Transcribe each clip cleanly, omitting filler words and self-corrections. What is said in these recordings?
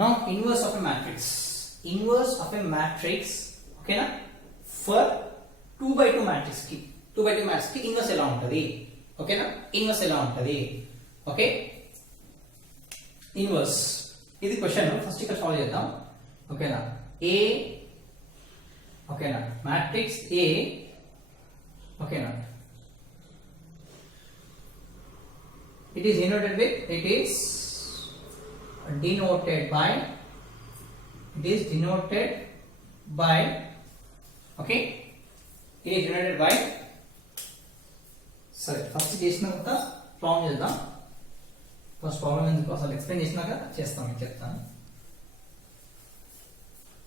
Now inverse of a matrix. Inverse of a matrix, okay na, for 2 by 2 matrix ki 2 by 2 matrix ki inverse ఎలా ఉంటది, okay na, inverse ఎలా ఉంటది, okay. Inverse ఇది question first ఇక్కడ సాల్వ్ చేద్దాం, okay na. A, okay na, matrix A, okay na, it is denoted by okay, it is denoted by సరే ఫస్ట్ చేసినాక ప్రాబ్లం చేద్దాం. ఫస్ట్ ప్రాబ్లం ఎందుకు అసలు ఎక్స్ప్లెయిన్ చేసినాక చేస్తాం, మీకు చెప్తాను.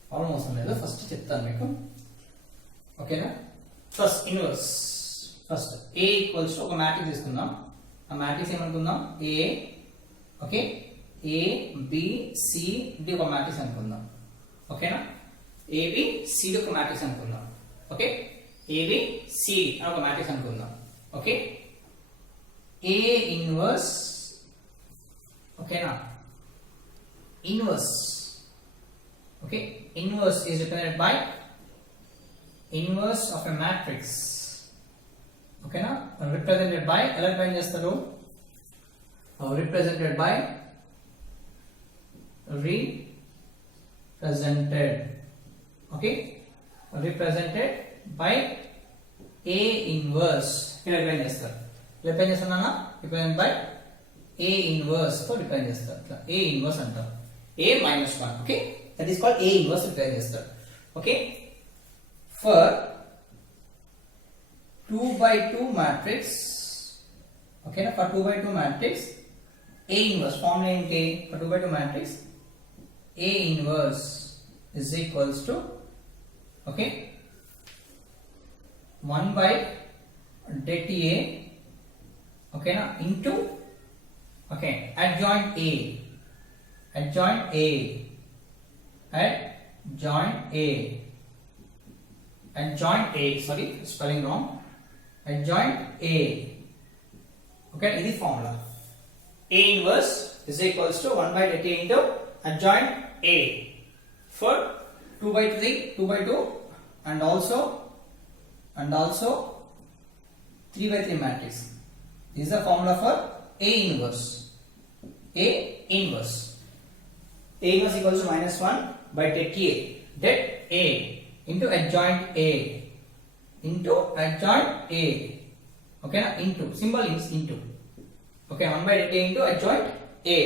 ప్రాబ్లం అవసరం లేదు, ఫస్ట్ చెప్తాను మీకు, ఓకేనా. First inverse, first A equals to ఒక మ్యాట్రిక్స్ తీసుకుందాం. ఆ మ్యాట్రిక్స్ ఏమనుకుందాం, A, okay, A B C D ఒక మ్యాట్రిక్స్ అనుకుందాం, ఓకేనా. A B C D ఒక మ్యాట్రిక్స్ అనుకుందాం, okay. A B C D అని ఒక మ్యాట్రిక్స్ అనుకుందాం, ఓకే. A ఇన్వర్స్, ఓకేనా, inverse, okay, inverse is represented by inverse of a matrix, ఓకేనా. represented by ఎలా రిప్రజెంట్ చేస్తారు, represented by okay, represented by A inverse ఇలా రిప్రజెంట్ చేస్తారు. రిప్రజెంట్ చేస్తున్నానా, represented by A inverse తో రిప్రజెంట్ చేస్తారు. ఇట్లా A inverse అంటారు, A minus 1, okay, that is called A inverse represent చేస్తారు, okay. For 2 by 2 matrix, okay na, for 2 by 2 matrix A inverse formula ఏంటి, for 2 by 2 matrix A inverse is equals to, okay, 1 by det A, okay na, into, okay, adjoint A, adjoint A, adjoint A, adjoint A, sorry spelling wrong, adjoint A, okay, ఇది formula. A inverse is equals to 1 by det A into adjoint A for 2 by 2 and also 3 by 3 matrix. This is the formula for A inverse. A inverse. A inverse equals to minus 1 by det A. Det A into adjoint A. Into adjoint A. Okay na? Into. Symbol is into. Okay, 1 by det A into adjoint A.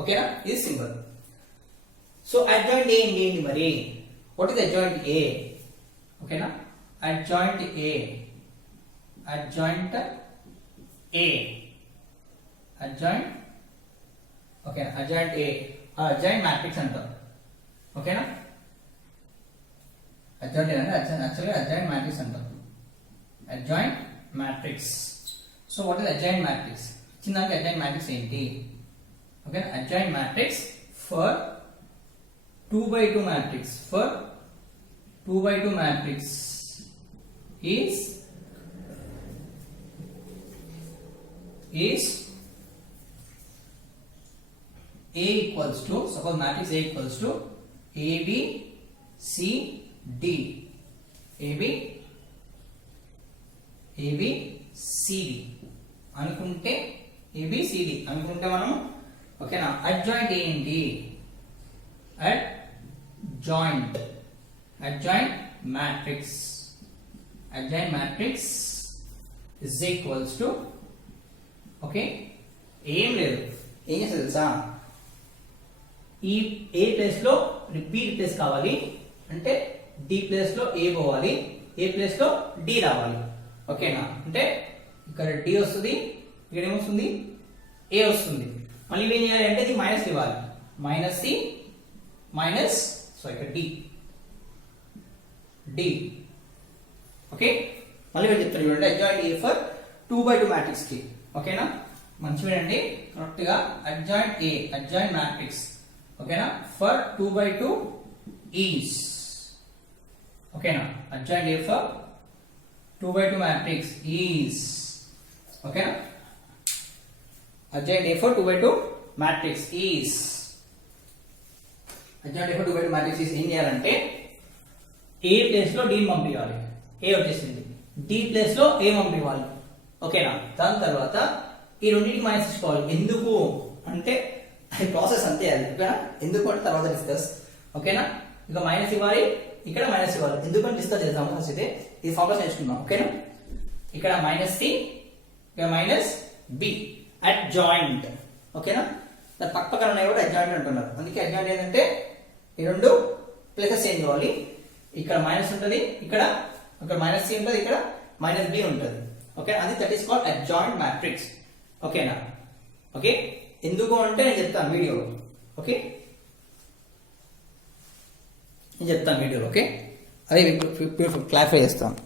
Okay na? This is symbol. So adjoint A ఏంటి మరి? What is adjoint A? Okay na? Adjoint A. Adjoint A. Adjoint. Okay na? Adjoint A. Adjoint matrix అంటాం. Okay na? Adjoint అంటే actually adjoint matrix అంటాం. Adjoint matrix. So what is adjoint matrix? చిన్నగా adjoint matrix ఏంటి? Okay, adjoint matrix for 2 by 2 matrix, for 2 by 2 matrix is A equals to, suppose matrix A equals to AB C D, AB C D అనుకుంటే, ABCD అనుకుంటే మనం, ఓకేనా. అడ్జాయింట్ ఏంటి, adjoint matrix is equals to, okay, ఏం లేదు, ఏం చేస్తుంది తెలుసా, ఈ A ప్లేస్ లో B ప్లేస్ కావాలి అంటే D ప్లేస్ లో A పోవాలి, A ప్లేస్ లో D రావాలి, ఓకేనా. అంటే ఇక్కడ D వస్తుంది, ఇక్కడ ఏమొస్తుంది, A వస్తుంది. మళ్ళీ ఏం చేయాలి అంటే ఇది మైనస్ ఇవ్వాలి, మైనస్ C మైనస్, సో ఇక్కడ D, ఓకే. మళ్ళీ మీరు చెప్తాను చూడండి, అడ్జాయింట్ A ఫర్ 2 by 2 మ్యాట్రిక్స్ కి, ఓకేనా. మంచి వినండి కరెక్ట్ గా, అడ్జాయింట్ A, అడ్జాయింట్ మ్యాట్రిక్స్, ఓకేనా, ఫర్ 2 by 2 ఈజ్, ఓకేనా. అడ్జాయింట్ A ఫర్ 2 by 2 మ్యాట్రిక్స్ ఈజ్, ఓకేనా. adjoint A for 2 by 2 matrix is అడ్జాయింట్ ఎఫ్ 2 బై 2 మ్యాట్రిక్స్ ఏం చేయాలంటే ఏ ప్లేస్ లో డి పంపించాలి, ఏ వచ్చేసింది, డి ప్లేస్ లో ఏ పంపించాలి. ఓకేనా, దాని తర్వాత ఈ రెండింటికి మైనస్ తీసుకోవాలి. ఎందుకు అంటే ప్రాసెస్ అంతే అది. ఓకేనా, ఎందుకు అంటే తర్వాత డిస్కస్. ఓకేనా, ఇక మైనస్ ఇవ్వాలి, ఇక్కడ మైనస్ ఇవ్వాలి. ఎందుకంటే డిస్కస్ చేద్దాం ఫస్ట్. అయితే ఈ ఫార్ములా నేర్చుకుందాం. ఓకేనా, ఇక్కడ మైనస్ సి, ఇక్కడ మైనస్ బి అడ్జాయింట్. ఓకేనా, దాని పక్క పక్కన ఉన్నాయి కూడా అడ్జాయింట్ అంటున్నారు. అందుకే అడ్జాయింట్ ఏంటంటే ఈ రెండు ప్లేసెస్ చేంజ్ కావాలి. ఇక్కడ మైనస్ ఉంటుంది, ఇక్కడ మైనస్ సి ఉంటుంది, ఇక్కడ మైనస్ బి ఉంటుంది. ఓకే, అది that is called adjoint matrix. ఓకేనా, ఓకే, ఎందుకు అంటే నేను చెప్తాను వీడియోలో. ఓకే, నేను చెప్తాను వీడియోలో. ఓకే, అదే ఇప్పుడు క్లారిఫై చేస్తాను.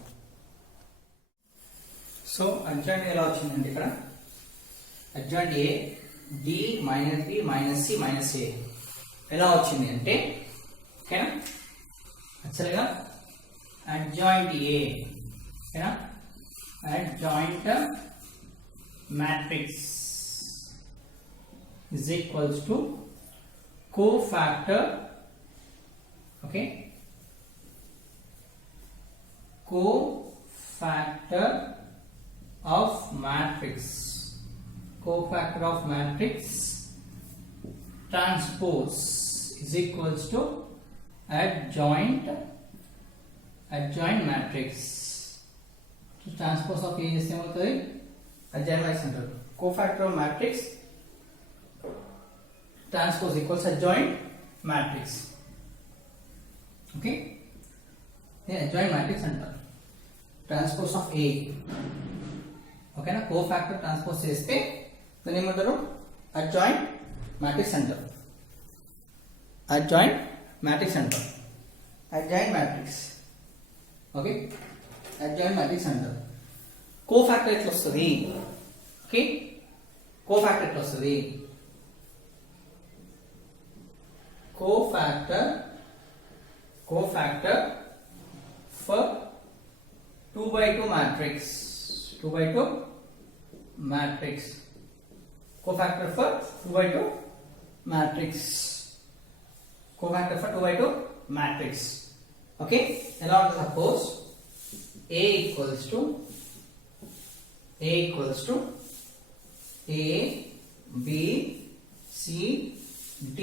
సో అడ్జాయింట్ ఎలా వచ్చిందంటే ఇక్కడ adjoint A D minus B minus C minus A ఎలా వచ్చింది అంటే, ఓకేనా, యాక్చువల్గా అడ్జాయింట్ ఏ, ఓకేనా, adjoint matrix is equals to cofactor, okay, cofactor of matrix, cofactor of matrix transpose is equals to adjoint matrix. So transpose of A is same to adjoint matrix అంటారు. cofactor of matrix transpose equals adjoint matrix. Okay, then adjoint matrix అంటారు. transpose of A, ఓకేనా, cofactor transpose చేస్తే దాన్ని ఏమంటారు, adjoint matrix అంటారు. adjoint matrix అంటారు. adjoint matrix, okay, adjoint matrix అంటారు. cofactor ఎట్లా వస్తుంది, ఓకే, cofactor ఎట్లా వస్తుంది, cofactor for 2 by 2 matrix, 2 by 2 matrix, cofactor for 2 by 2 matrix, cofactor for 2 by 2 matrix. Okay, ఎలా ఉంటుంది, suppose A equals to A, B, C, D.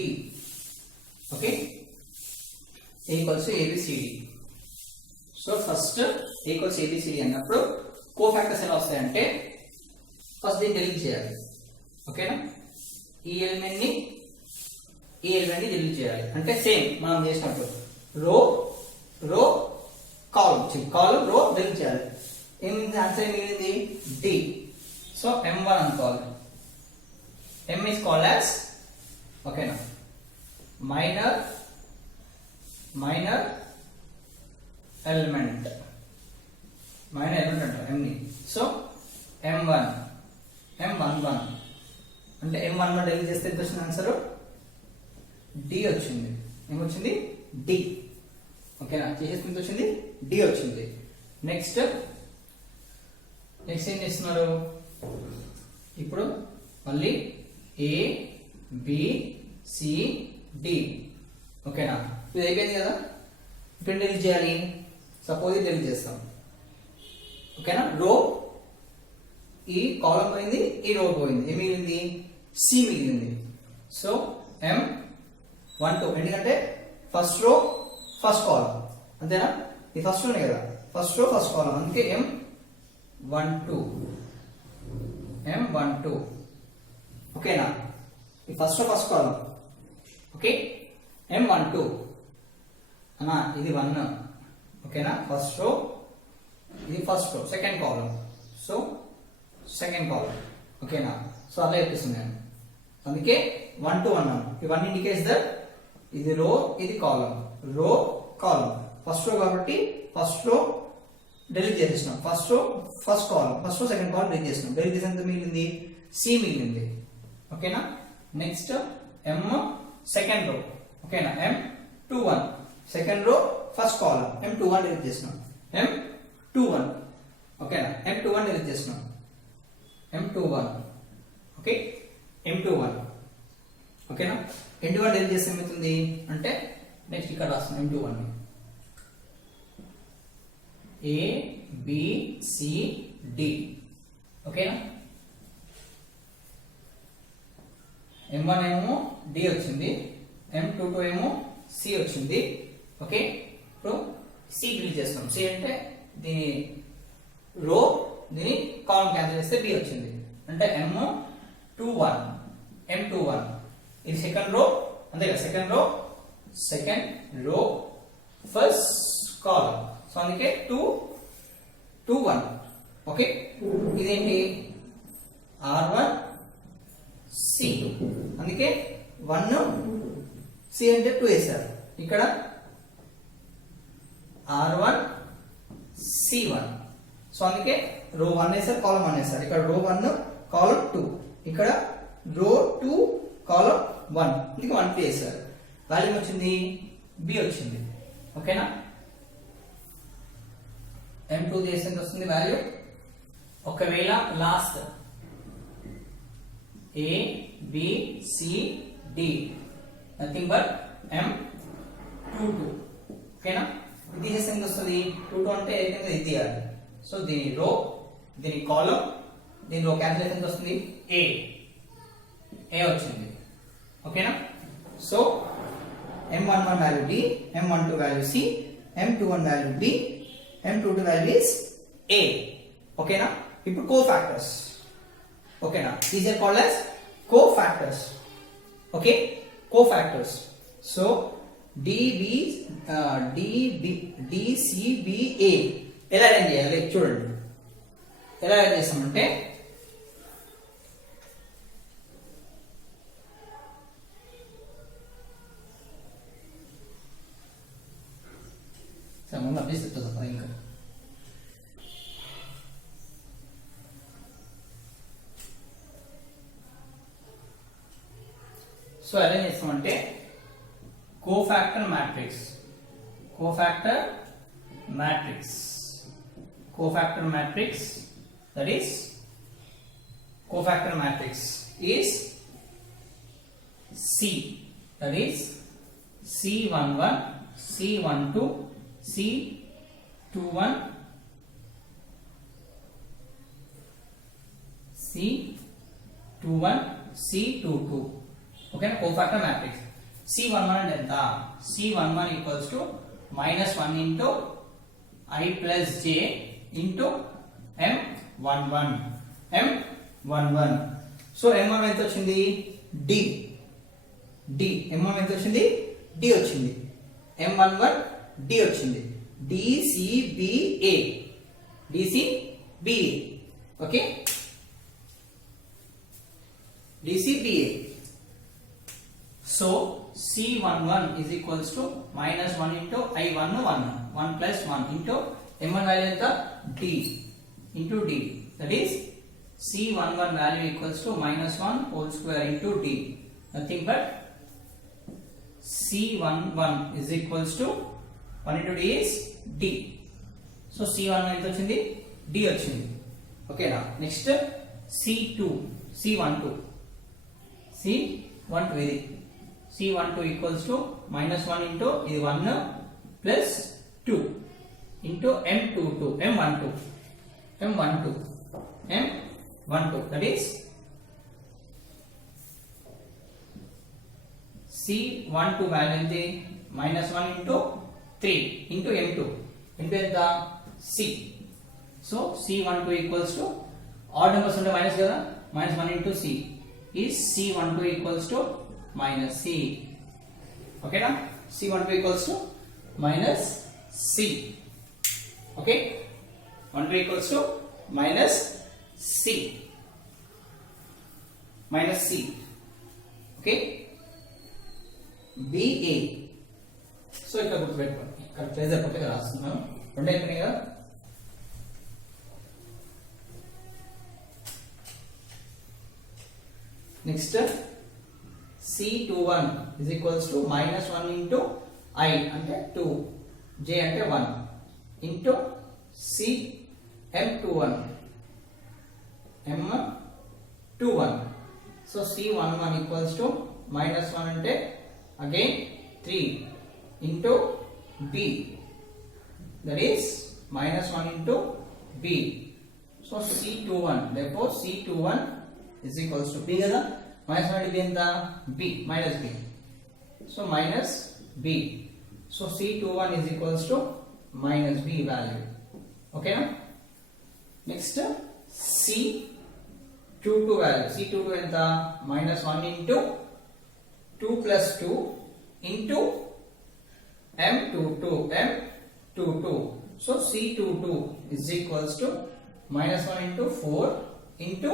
Okay, A equals to ABCD. So first A equals to ABCD అన్నప్పుడు కోఫాక్టర్స్ ఎలా వస్తాయంటే ఫస్ట్ దీన్ని డిలీట్ చేయాలి. ఓకేనా, ఈ ఎలిమెంట్ ని డిలీట్ చేయాలి. అంటే సేమ్ మనం చేసినట్టు రో కాలం రో డిలీట్ చేయాలి. ఏమింది ఆన్సర్, ఏమింది D. సో M1 అనుకోవాలి. M is called as, ఓకేనా, minor element అంటారు M ని. సో M11 అంటే M11 డిలీట్ చేస్తే ఎంత వచ్చింది ఆన్సర్, D వచ్చింది. ఏమొచ్చింది, D. ఓకేనా, చేసేస్తే ఎంత వచ్చింది, D వచ్చింది. నెక్స్ట్ ఏం చేస్తున్నారు, ఇప్పుడు మళ్ళీ A, B, C, D. ఓకేనా, ఇది అయిపోయింది కదా. ఇప్పుడు డిలీట్ చేయాలి. సపోజ్ ఇది డిలీట్ చేస్తాం. ఓకేనా, రో ఈ కాలం పోయింది, ఈ రో పోయింది, ఏం మిగిలింది, C మిగిలింది. సో M12 ఎందుకంటే ఫస్ట్ రో ఫస్ట్ కాలం అంతేనా, ఇది ఫస్ట్ రోనే కదా, ఫస్ట్ రో ఫస్ట్ కాలం, అందుకే M12. ఓకేనా, ఈ ఫస్ట్ రో ఫస్ట్ కాలం. ఓకే, M12 అన్నా ఇది 1. ఓకేనా, ఫస్ట్ రో ఇది ఫస్ట్ రో, సెకండ్ కాలం, సో సెకండ్ కాలం. ఓకేనా, సో అలా చెప్పేస్తుంది నేను. అందుకే 1 to 1 అన్నాను. ఇవన్నీ ఇండికేట్స్ దట్ ఇది రో ఇది కాలం, రో కాలం, ఫస్ట్ రో కాబట్టి ఫస్ట్ రో డిలీట్ చేసేసినాం, first row first column, first row second column delete చేసినాం. డిలీట్ చేసి ఎంత మిగిలింది, C మిగిలింది. ఓకేనా, నెక్స్ట్ M సెకండ్ రో. ఓకేనా, M21 సెకండ్ రో ఫస్ట్ కాలం, M21 డిలీట్ చేసినాం, M21. ఓకేనా, M21 డిలీట్ చేసినాం, M21. Okay, M21. ఓకేనా. M21 డెల్ చేస్తే ఏమవుతుంది అంటే నెక్స్ట్ ఇక్కడ రాస్తాం M21 A B C D ఓకేనా. M1 ఏమో D వచ్చింది, M22 ఏమో C వచ్చింది. ఓకే, ఇప్పుడు C డిలీట్ చేస్తాం. C అంటే దీని రో, దీని కాలమ్ క్యాన్సిల్ చేస్తే B వచ్చింది అంటే M21 ఇది సెకండ్ రో అంతే కదా, second row first column. So అందుకే 2 2 1. ఓకే, ఇదేంటి R1 C, అందుకే 1 C అంటే 2 వేసారు. ఇక్కడ R1 C1, సో అందుకే రో 1 వేసారు, కాలమ్ 1 వేసారు. ఇక్కడ రో 1 కాలమ్ 2, ఇక్కడ రో 2 కాలమ్ 1, అందుకే 1 వేసారు. వాల్యూమ్ వచ్చింది B వచ్చింది. ఓకేనా, M2 చేస్తే ఎంత వస్తుంది వాల్యూ. ఒకవేళ last A B C D nothing but M22. ఓకేనా, ఇది చేస్తే ఎంత వస్తుంది 22 అంటే ఏదైతే ఇది తీయాలి. సో దీని రో, దీని కాలమ్, దీని రో క్యాన్సిల్ ఎంత వస్తుంది A వచ్చింది. ఓకేనా, so M11 value D, M12 value C, M21 value B, M22 value is A. ఓకేనా, ఇప్పుడు కోఫాక్టర్స్. ఓకేనా, these are called as cofactors. Okay, cofactors. So DCBA ఎలా అరేంజ్ చేయాలి చూడండి. ఎలా అరేంజ్ చేస్తామంటే ముందు అభ్యసిస్తుంది ఇంకా సో ఎలా చేస్తామంటే cofactor matrix that is cofactor matrix is C, that is C11 C12 C21 C21 C22. Okay, cofactor matrix. C11 and delta. C11 equals to -1 into I plus j into M11. So M1 ఎంత వచ్చింది D. M1 ఎంత వచ్చింది D వచ్చింది. M11 D వచ్చింది. DCBA. Okay, DCBA. So C11 is equals to -1 into I11 1 plus 1 into M1 value ఎంత D into D, that is C11 value equals to -1 whole square into D, nothing but C11 is equals to 1 into D is D. So C11 ఎంత వచ్చింది D వచ్చింది. ఓకేనా, next C12 ఇది C12 equals to -1 into ఇది 1 plus 2 into M12 that is C12 value ఏంటి -1 into 3 into M2 into ఎంత C. So C12 equals to odd numbers ఉంటే మైనస్ కదా, -1 into C is C12 equals to minus C. Okay na, C12 equals to minus C. Okay, 12 equals to minus C. Okay, BA. So ఇక్కడ గుర్తుపెట్టుకోండి, ఇక్కడ ప్లేజర్ కొత్తగా రాస్తున్నాను. రెండు అయిపోయినాయి కదా. Next C21 is equals to -1 into I అంటే 2, J అంటే 1 into C M21. So C11 equals to minus 1 అంటే again 3 into b, that is minus 1 into b. So C21, therefore C21 is equals to b కదా, minus 1 into b ఎంత b, minus b, so minus b. So C21 is equals to minus b value. Okay na? Next C22 value, C22 ఎంత minus 1 into 2 plus 2 into M22, M22. So C22 is equals to minus 1 into 4 into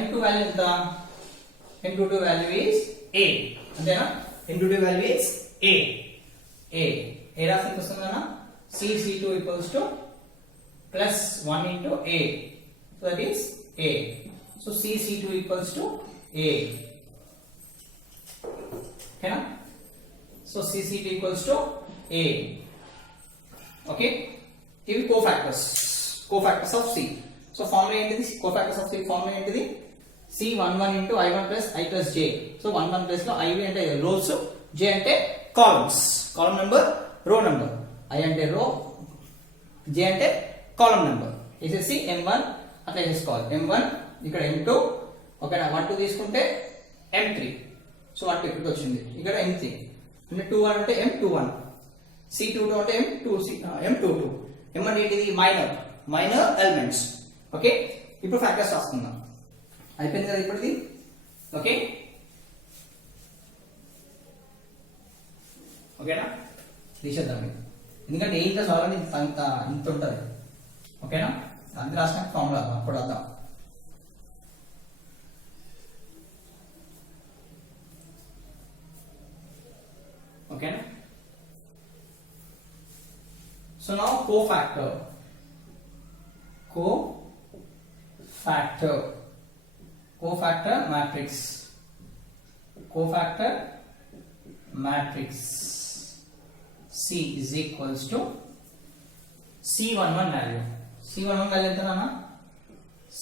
M2 value ఎంత, M22 value is A, అంతేనా? M22 value is A. రాసి వస్తుందన్నా, C2 equals to plus 1 into A, so that is A. So C2 equals to A. Okay na? So C2 equals to A. Okay, ఇవి cofactors of C. So formula ఏంటిది, cofactors of C formula ఏంటిది, C11 into I1 plus I plus J. So 11 plus లో I అంటే rows, J అంటే columns, column number, row number, I అంటే row, J అంటే column number. వేసేసి M1 అట్లా వేసుకోవాలి, M1 ఇక్కడ M2, ఓకేనా, 1 2 తీసుకుంటే M3, సో 1 2 ఇక్కడికి వచ్చింది, ఇక్కడ M3 అంటే 21 అంటే M21, C22 అంటే M22. M అంటే ఏంటిది, మైనర్ ఎలిమెంట్స్. ఓకే, ఇప్పుడు ఫ్యాక్టర్స్ రాసుకుందాం. అయిపోయింది కదా ఇప్పుడు ఇది. ఓకే, ఓకేనా, తీసేద్దాం ఇది, ఎందుకంటే ఏ ఇంత సాల్వ్ ఇంత ఉంటుంది. ఓకేనా, అంత రాసిన ఫార్ములా అప్పుడు వద్దాం. ఓకేనా, so now cofactor matrix C is equals to C11 value. C11 value ఎంత నాన్న,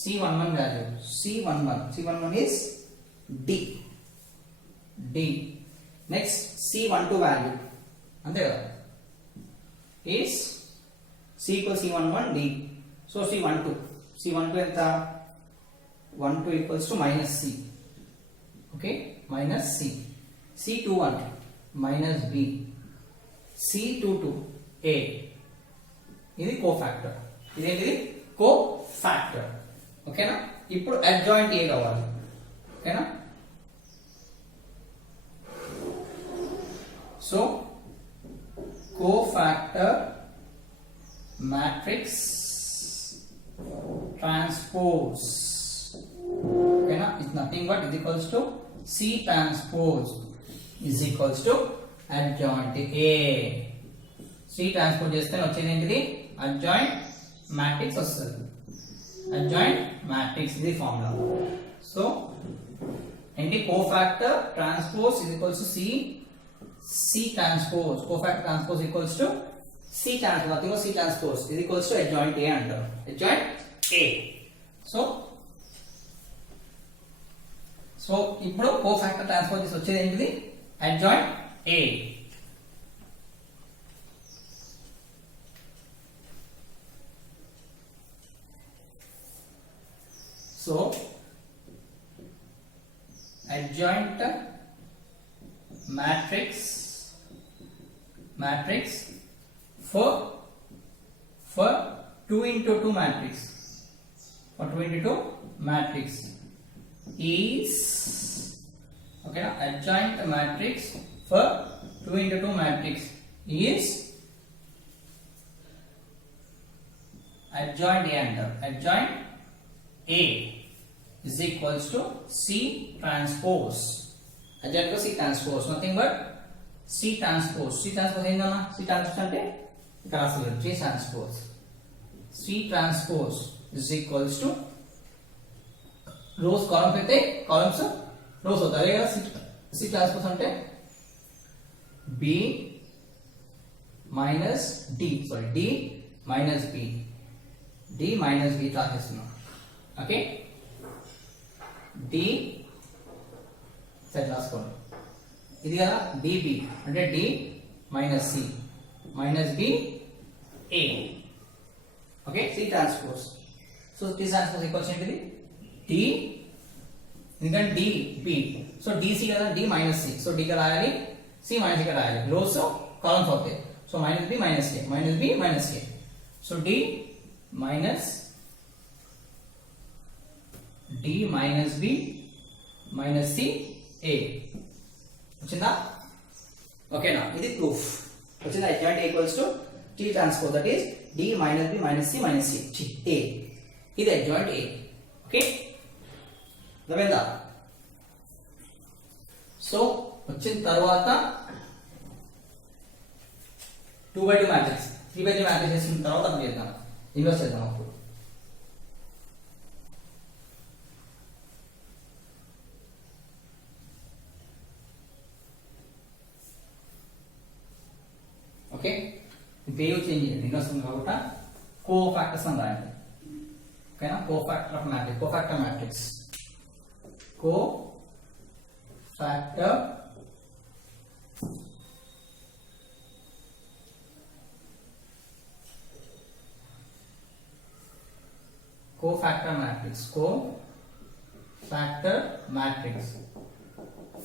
C11 value, C11 is D. Next C12 value అంతే కదా, is C equals C11 D. So C12 ఎంత, 12 equals to minus C. Okay, minus C. C21 minus B. C22 A. ఇది కోఫాక్టర్, ఇదేంటిది కోఫాక్టర్. ఓకేనా, ఇప్పుడు అడ్జాయింట్ ఏ కావాలి. ఓకేనా, so cofactor matrix transpose, okay na, it's nothing but is equals to C transpose is equals to adjoint A. C transpose చేస్తే వచ్చేది ఏంటిది, adjoint matrix వస్తుంది. adjoint matrix ఇది ఫార్ములా. సో ఏంటి, cofactor transpose is equals to C transpose, cofactor transpose equals to C transpose, nothing but C transpose is equals to adjoint A అంటారు, adjoint A. So ఇప్పుడు cofactor transpose వచ్చేది ఏంటిది, adjoint A. So adjoint matrix for 2 into 2 matrix, is, okay na, adjoint matrix for 2 into 2 matrix is adjoint A అంటారు, adjoint A is equals to C transpose, adjoint C transpose, nothing but C transpose. ఏందన్నా, C transpose అంటే ఇక్కడ రాసుకోవాలి, C transpose is equals to rows columns అయితే columns rows అవుతాయి, అదే కదా C transpose అంటే B minus D minus B రాసేస్తున్నాం. ఓకే, D సరే రాసుకోండి. ఇది కదా డిబి అంటే D minus C minus B A. Okay, C transpose. So T transpose equals ఏంటిది డి, ఎందుకంటే డి బి, సో డిసి కదా D minus C, so D గా రాయాలి సి మైనస్ గా రాయాలి, రోస్ కాలమ్స్ అవుతాయి. So minus B minus K minus B minus K, so D minus B minus C A. వచ్చిందా? ఓకేనా? ఇది ప్రూఫ్ వచ్చిందా? Joint equals to T transpose, that is D minus B minus C minus C A. ఇది joint A. Okay, అర్థమైందా? So వచ్చిన తర్వాత 2x2 matrix 3x3 matrix చేసిన తర్వాత అప్పుడు చేద్దాం, ఇన్వర్స్ చేద్దాం అప్పుడు. ఓకే, పేరు చేంజ్ చేయండి, ఇన్వర్స్ ఉంది కాబట్టి కో ఫ్యాక్టర్స్ అని రాయండి. ఓకేనా? Cofactor of matrix, cofactor matrix, cofactor cofactor matrix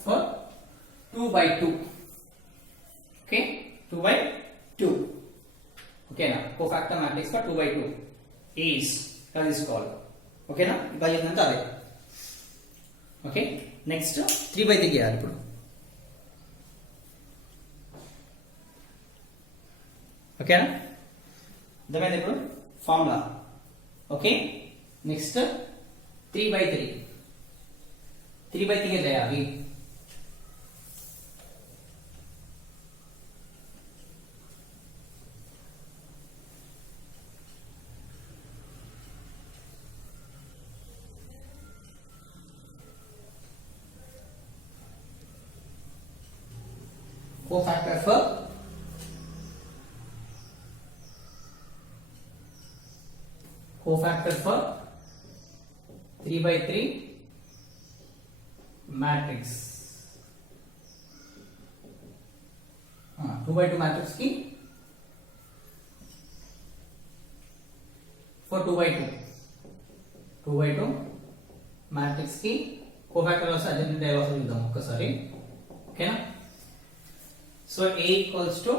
for 2x2. Okay, 2x2. Okay na, cofactor matrix for 2x2 is, that is called. Okay na, iba yun nanta ade. Okay, next 3x3 చేయాలి ఇప్పుడు. ఓకేనా? అర్థమైంది ఇప్పుడు formula. Okay, next 3x3 చేయాలి. cofactor for cofactor for 3x3 matrix, 2x2 matrix की for 2x2 matrix की cofactor वैसे अजनबी डायगोनल చూద్దాం ఒక్కసారి. ఓకేనా? సో A ఈక్వల్స్ టు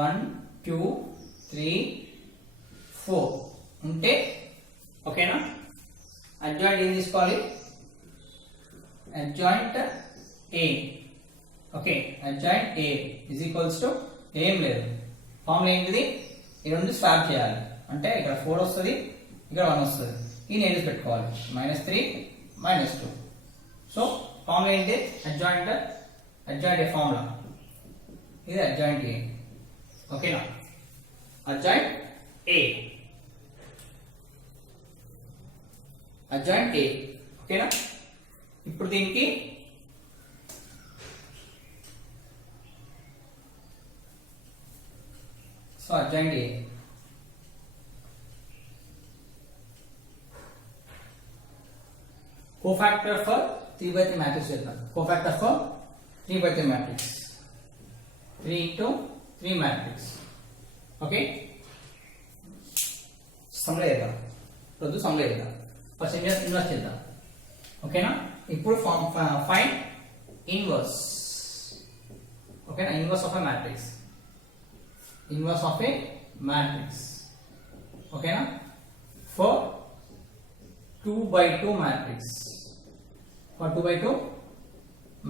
1 2 3 4 ఉంటే, ఓకేనా, అడ్జాయింట్ ఏం తీసుకోవాలి? Adjoint A. Okay, adjoint A is equals to ఏం లేదు, ఫార్ములా ఏంటిది? ఈ రెండు స్వాప్ చేయాలి, అంటే ఇక్కడ 4 వస్తుంది, ఇక్కడ 1 వస్తుంది, ఈ నేను పెట్టుకోవాలి -3 -2. సో ఫార్ములా ఏంటి? అడ్జాయింట్ A ఫార్ములా, ఇది అడ్జాయింట్ A. ఓకేనా? Adjoint A, adjoint A. ఓకేనా? ఇప్పుడు దీనికి so adjoint A, cofactor for 3x3 matrix చేద్దాం. cofactor for 3x3 matrix, 3 into 3 matrix. Okay, సమ్లో చేద్దాం, ప్రొద్దు సమ్లో చేద్దాం, ఫస్ట్ ఇన్వర్స్ చేద్దాం. ఓకేనా? ఇప్పుడు ఫైండ్ ఇన్వర్స్. ఓకేనా? Inverse of a matrix, inverse of a matrix. ఓకేనా? For 2x2 matrix, for 2x2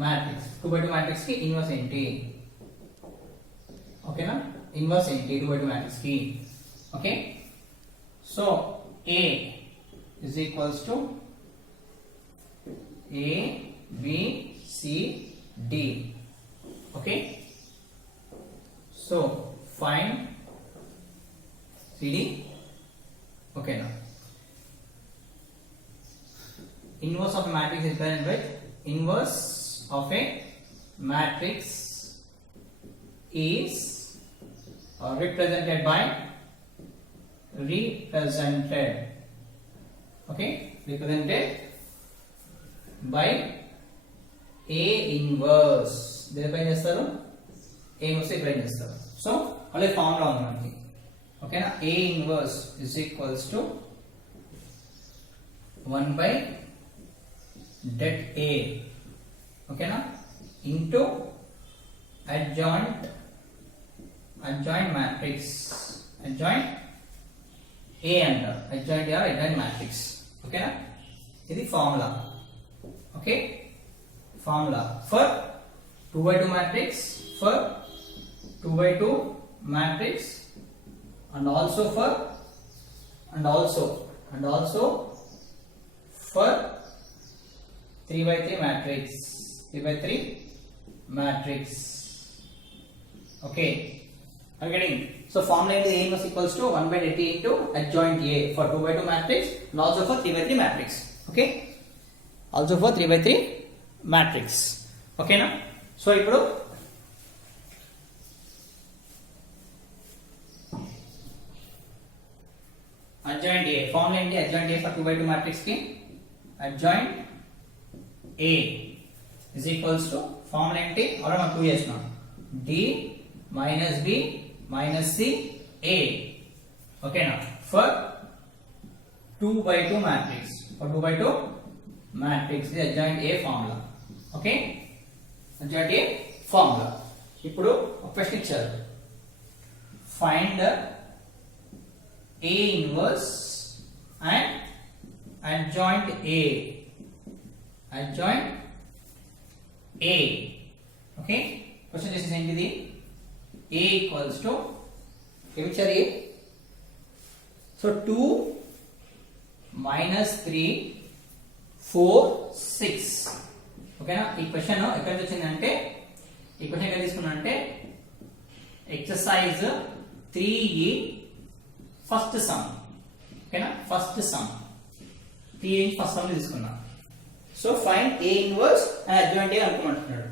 matrix, 2x2 matrix కి ఇన్వర్స్ ఏంటి? ఓకేనా? ఇన్వర్స్ ఏంటి 2x2 మ్యాట్రిక్స్ కి? Okay, so A is equals to A B C D. Okay, so find CD. Okay, now inverse of a matrix is present with inverse of a matrix is represented by okay, represented by A inverse. దేనిపై చేస్తారు? A inverse పై చేస్తారు. సో అలాగే ఫార్ములా ఉంది మనకి. ఓకేనా? A inverse is equals to 1 by det A. ఓకేనా? into adjoint matrix. adjoint A అంటారు. adjoint or adjoint matrix. ఓకేనా? ఇది ఫార్ములా. ఓకే, ఫార్ములా ఫర్ 2 by 2 matrix, for 2 by 2 matrix, and also for for 3 by 3 matrix. 3 by 3 matrix. Okay, I'm getting. So formula is A inverse equals to 1 by det A into adjoint A for 2 by 2 matrix, and also for 3 by 3 matrix. Okay, also for 3 by 3 matrix. Okay na? So ఇప్పుడు adjoint A formula ఏంటి? adjoint A for 2 by 2 matrix కి adjoint A is equals to formula ఏంటి? ఆల్రెడీ మనం 2 చేస్తున్నాం. D minus B minus C A. ఓకేనా? for 2 by 2 matrix, for 2 by 2 matrix is adjoint A formula. Okay, adjoint A formula. ఇప్పుడు ఒక క్వశ్చన్ ఇచ్చారు, find A inverse and adjoint A. adjoint A. Okay, question చేసేది ఏంటిది? A equals to ఏమి ఇచ్చారు? A. సో 2 minus 3 4 6. ఓకేనా? ఈ క్వశ్చన్ ఎక్కడ నుంచి వచ్చిందంటే, ఈ క్వశ్చన్ ఎక్కడ తీసుకున్నానంటే ఎక్సర్సైజ్ 3E ఫస్ట్ సమ్. ఓకేనా? ఫస్ట్ సమ్ 3 ఫస్ట్ సమ్ తీసుకున్నా. So find A inverse and adjoint A అనుకోమంటున్నాడు.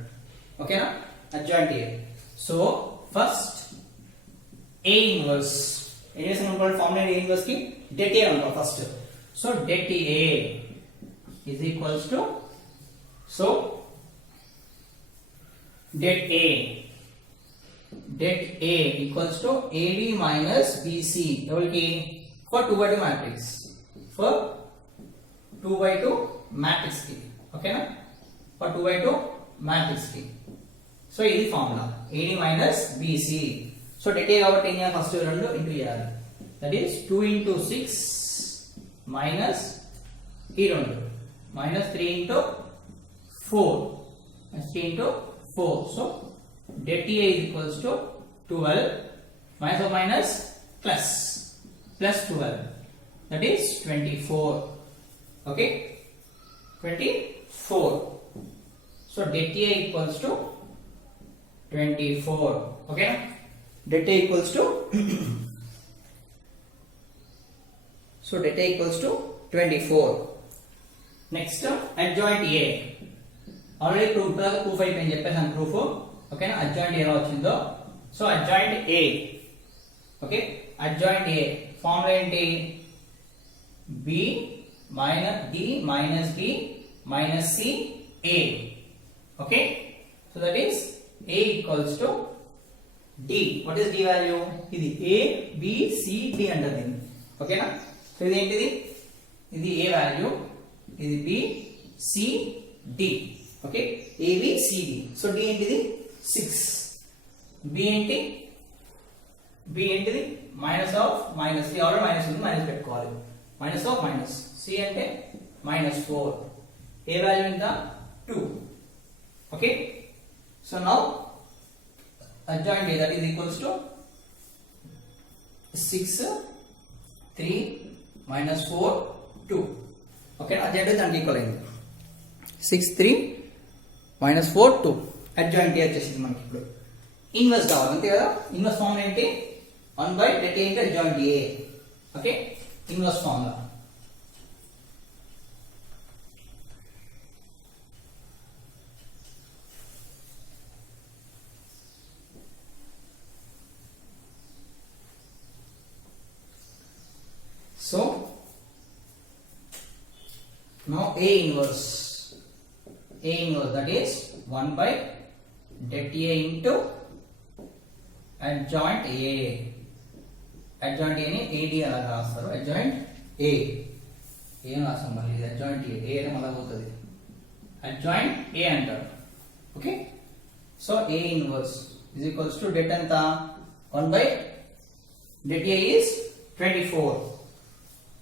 ఓకేనా? Adjoint A. So first A inverse ఏం చేస్తాం అనుకోండి, ఫార్ములా A ఇన్వర్స్ కి det A అనుకో first. So det A is equals to, so det A equals to AD minus BC. ఎవరికి? for 2 by 2 matrix, for 2 by 2 matrix కి. ఓకేనా? for 2 by 2 matrix కి. సో ఇది formula AD minus BC. So det A కాబట్టి ఏం చేయాలి? ఫస్ట్ 2 ఇంటూ చేయాలి. దట్ ఈస్ 2 into 6 minus ఈ 2 minus 3 into 4, minus 3 into 4. So det A is equals to 12 minus or minus plus 12, that is 24. Okay, 24. So det A equals to 24. Okay, det A equals to so det A equals to 24. Next adjoint A. Already proof అయిపోయింది చెప్పేసాను ప్రూఫ్. ఓకేనా? అడ్జాయింట్ ఎలా వచ్చిందో. So adjoint A. Okay, adjoint A formula ఏంటి? B minus D minus B minus C A. Okay, so that is A equals to D. What is D value? ఇది A B C D అంటారు దీన్ని. ఓకేనా? సో ఇది ఏంటిది? ఇది A value, ఇది B C D. Okay, A B C D. So D ఏంటిది? 6. B ఏంటి? B ఏంటిది? Minus of minus. ఈ ఆర్డర్ మైనస్ ఉంది, మైనస్ పెట్టుకోవాలి. Minus of minus. C అంటే -4. A వాల్యూ ఎంత? 2. Okay, so now adjoint A, that is equals to 6 3 minus 4 2. Okay, adjoint దానికి ఈక్వల్ అయింది. 6 3 minus 4 2. adjoint A వచ్చేసింది మనకి. ఇప్పుడు ఇన్వర్స్ కావాలి అంతే కదా. ఇన్వర్స్ ఫార్ములా ఏంటి? 1 by det A into adjoint A. Okay, inverse formula. So now A inverse A inverse, that is 1 by det A into adjoint A. Adjoint A ని AD అలా రాస్తారు. Adjoint A ఏం రాస్తాం మళ్ళీ, ఇది adjoint A అని మళ్ళీ పోతుంది. Adjoint A అంటారు. Okay, so A inverse is equals to det ఎంత 1 by det A is 24.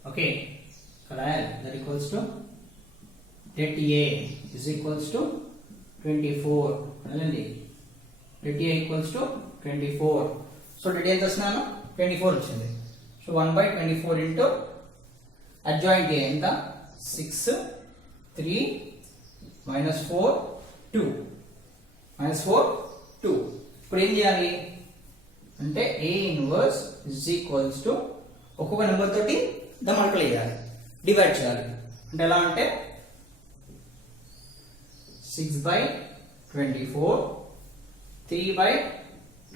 Okay, that equals to det A is equals to 24. అనండి det A equals to 24. So det ఎంత వస్తున్నాను 24 వచ్చింది. సో 1 by 24 into adjoint A ఎంత 6 3 minus 4 2 minus 4 2. ఇప్పుడు ఏం చేయాలి అంటే A inverse is equals to ఒక్కొక్క నెంబర్ తోటి మల్టిప్లై చేయాలి, డివైడ్ చేయాలి. అంటే ఎలా అంటే 6 by 24 3 by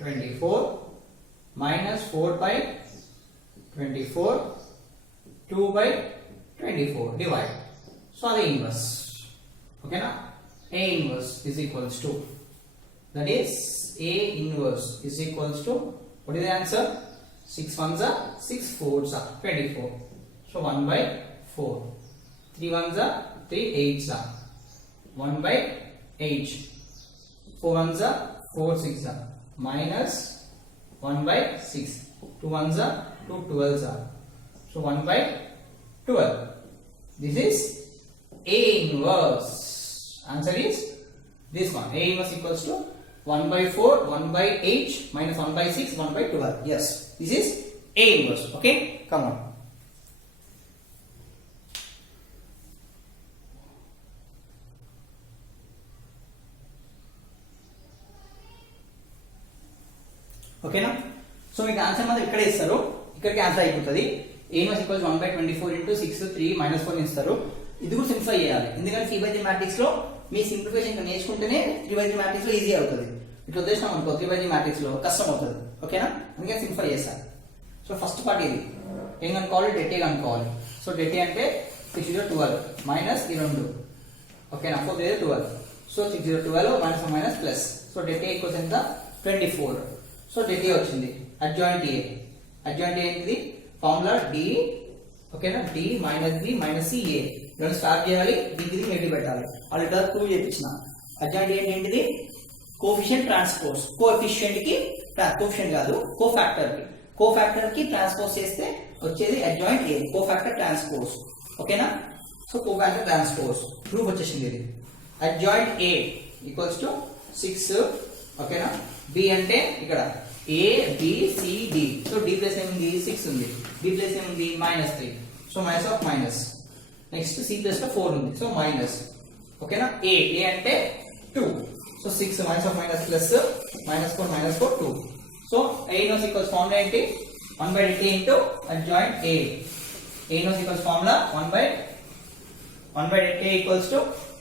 24 minus 4 by 24 2 by 24 divide. So the inverse. Okay na? A inverse is equals to, that is A inverse is equals to, what is the answer? 6 ones are 6 fours are 24. So 1 by 4. 3 ones are 3 eights are 1 by 8. 4 ones are 4 6 are minus 1 by 6. 2 ones are 2 12s are. So 1 by 12. This is A inverse. Answer is this one. A inverse equals to 1 by 4, 1 by 8 minus 1 by 6, 1 by 12. Yes, this is A inverse. Okay, come on. ఓకేనా? సో మీకు ఆన్సర్ మాత్రం ఇక్కడే ఇస్తారు, ఇక్కడికి ఆన్సర్ అయిపోతుంది. A inverse equals 1 by 24 into 6 3 minus 4 ఇస్తారు. ఇది కూడా సింప్లిఫై చేయాలి, ఎందుకంటే 3/3 మ్యాట్రిక్స్ లో మీ సింప్లిఫికేషన్ నేర్చుకుంటేనే 3/3 మ్యాట్రిక్స్ లో ఈజీ అవుతుంది. ఇట్లా ఉద్దేశం అనుకో 3/3 మ్యాట్రిక్స్ లో కష్టం అవుతుంది. ఓకేనా? అందుకని సింప్లిఫై చేస్తాను. సో ఫస్ట్ పార్ట్ ఇది ఏం కనుక్కోవాలి, det A కనుక్కోవాలి. సో det A అంటే 6 0 12 మైనస్ ఈ 2. ఓకేనా? 4 0 12. సో 6 0 12 minus minus plus. So det A equals ఎంత 24. సో det A వచ్చింది. అడ్జాయింట్ A, అడ్జాయింట్ A ఏంటిది ఫార్ములా D. ఓకేనా? D minus B minus C A. రెండు స్టార్ట్ చేయాలి, దీనికి నెగిటివ్ పెట్టాలి. ఆల్రెడీ ప్రూవ్ చేయించిన. అడ్జాయింట్ A ఏంటిది కోఎఫిషియంట్ ట్రాన్స్పోజ్. కోఎఫిషియంట్ కి కోఎఫిషియంట్ కాదు, కోఫాక్టర్ కి, కోఫాక్టర్ కి ట్రాన్స్పోజ్ చేస్తే వచ్చేది అడ్జాయింట్ A, కోఫాక్టర్ ట్రాన్స్పోజ్. ఓకేనా? సో కోఫాక్టర్ ట్రాన్స్పోజ్ ప్రూఫ్ వచ్చేసింది. ఇది అడ్జాయింట్ A ఈక్వల్స్ టు 6. ఓకేనా? B అంటే ఇక్కడ A B C D. So D place ఏముంది 6 ఉంది, D ప్లేస్ ఏముంది -3. So minus of minus. Next C place లో 4 ఉంది, సో మైనస్. ఓకేనా? A అంటే 2. సో 6 minus of minus plus -4 2. So A inverse equals formula ఏంటి 1 by det A into adjoint A. A inverse equals formula 1 by det A equals to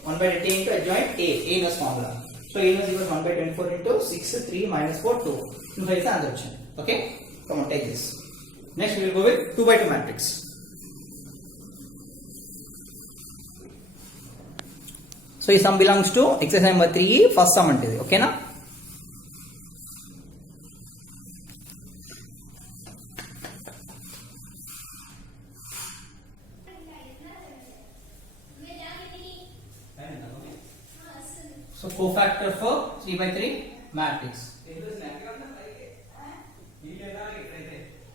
1 by det A into adjoint A. A inverse formula. So A inverse equals 1 by 24 into 6 3 minus 4 2. This is the answer. Okay, come on, take this. Next we will go with 2 by 2 matrix. So this sum belongs to exercise number 3, first sum antidi. Okay na? So cofactor for 3 by 3 matrix.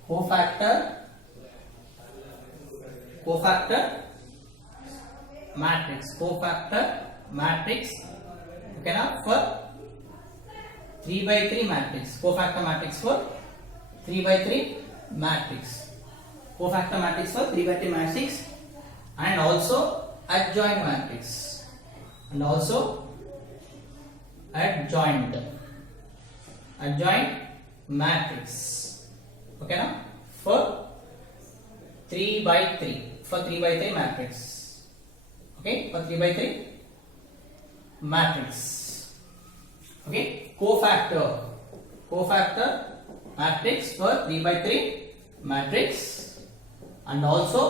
Cofactor matrix. Okay na? For 3 by 3 matrix. Cofactor matrix for 3 by 3 matrix. Cofactor matrix for 3 by 3 matrix, and also adjoint matrix, and also adjoint matrix. Okay na? For 3 by 3, for 3 by 3 matrix. Okay, for 3 by 3 matrix. Okay, cofactor matrix for 3 by 3 matrix, and also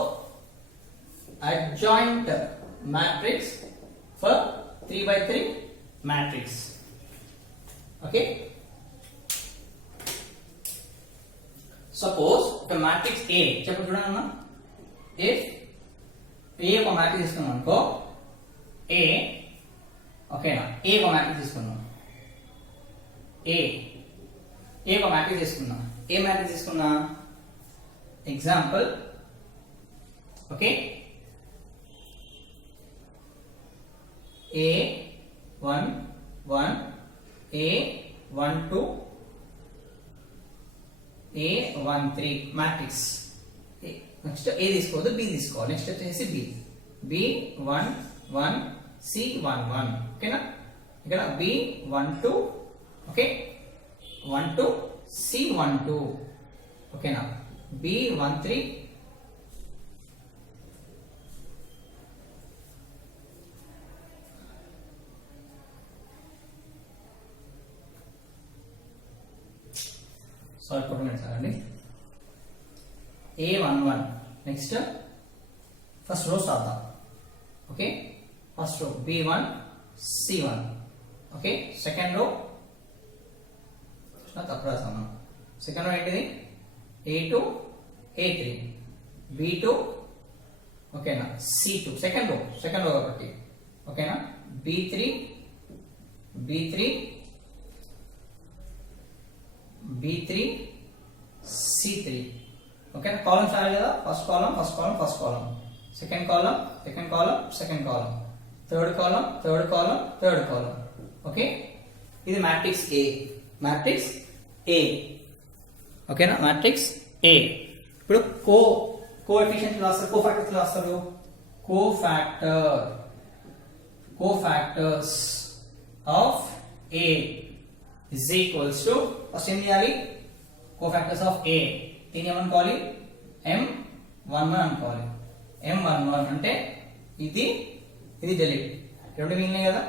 adjoint matrix for 3 by 3 matrix. Okay. Suppose the matrix A, చెప్పండి చూడండి అన్న, if A ఒక matrix తీసుకున్నాం అనుకో, A ఓకేనా, A ఒక matrix తీసుకున్నాం, A ఒక మ్యాట్రిక్స్ తీసుకున్నాం, ఏ మ్యాట్రిక్స్ తీసుకున్నా, example okay, A1 1 A12 A13 matrix. Next A తీసుకోవద్దు, బి తీసుకోవాలి. నెక్స్ట్ వచ్చేసి బి, B11 C11 ఓకేనా, ఇక్కడ B12 ఓకే 12 C12 ఓకేనా, B13 సారీ కొట్టండి సార్ అండి, A11 నెక్స్ట్ ఫస్ట్ రో సాద్దాం okay, first row B1 C1 okay, second row తప్పు రాసాను, సెకండ్ రో ఏంటిది A2 A3 B2 ఓకేనా C2 సెకండ్ రో కాబట్టి ఓకేనా, B3 C3 ఓకేనా, కాలమ్స్ రాయాలి కదా, first column second column third column okay. ఇది మ్యాట్రిక్స్ ఏ ఓకేనా, మ్యాట్రిక్స్ ఏ. ఇప్పుడు కోఎఫిషియెంట్స్ రాస్తారు, కోఫాక్టర్స్ రాస్తారు, cofactors of A is equals to, first ఏం చేయాలి, కోఫాక్టర్స్ ఆఫ్ ఏ దీన్ని ఏమనుకోవాలి, M11 అనుకోవాలి. M11 అంటే ఇది డిలీట్, రెండు మిగిలినాయి కదా,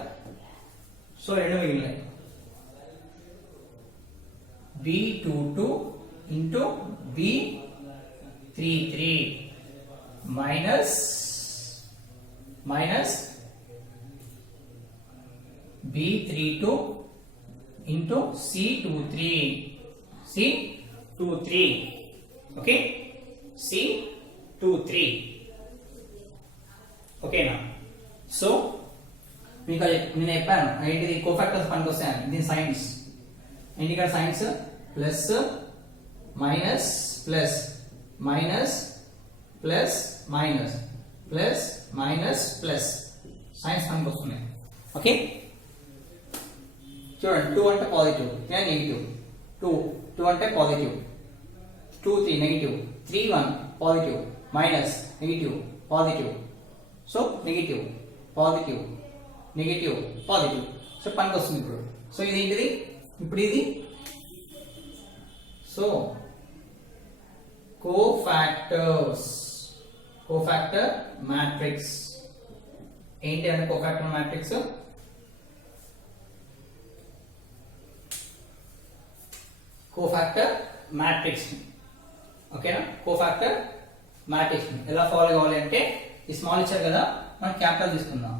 సో రెండు మిగిలినాయి, B22 into B33 minus B32 into C23 okay, C23 ఓకేనా. సో మీకు నేను చెప్పాను ఏంటిది, కోఫాక్టర్స్ పనికి వస్తాయని, దీని సైన్స్ ఏంటి, ఇక్కడ science plus minus plus science పనికి వస్తున్నాయి ఓకే. చూడండి, 2 అంటే పాజిటివ్, నెగిటివ్, 2 అంటే పాజిటివ్, 2 3 నెగిటివ్, 3 1 positive, minus negative positive, so negative positive, so పనికి వస్తుంది ఇప్పుడు. సో ఇది ఏంటిది ఇప్పుడు, ఇది సో కోఫాక్టర్ మ్యాట్రిక్స్ ఏంటి అంటే, కోఫాక్టర్ మ్యాట్రిక్స్ ఓకేనా. కోఫాక్టర్ మ్యాట్రిక్స్ ఎలా ఫాలో కావాలి అంటే, ఈ స్మాల్ ఇచ్చారు కదా, మనం క్యాపిటల్ తీసుకుందాం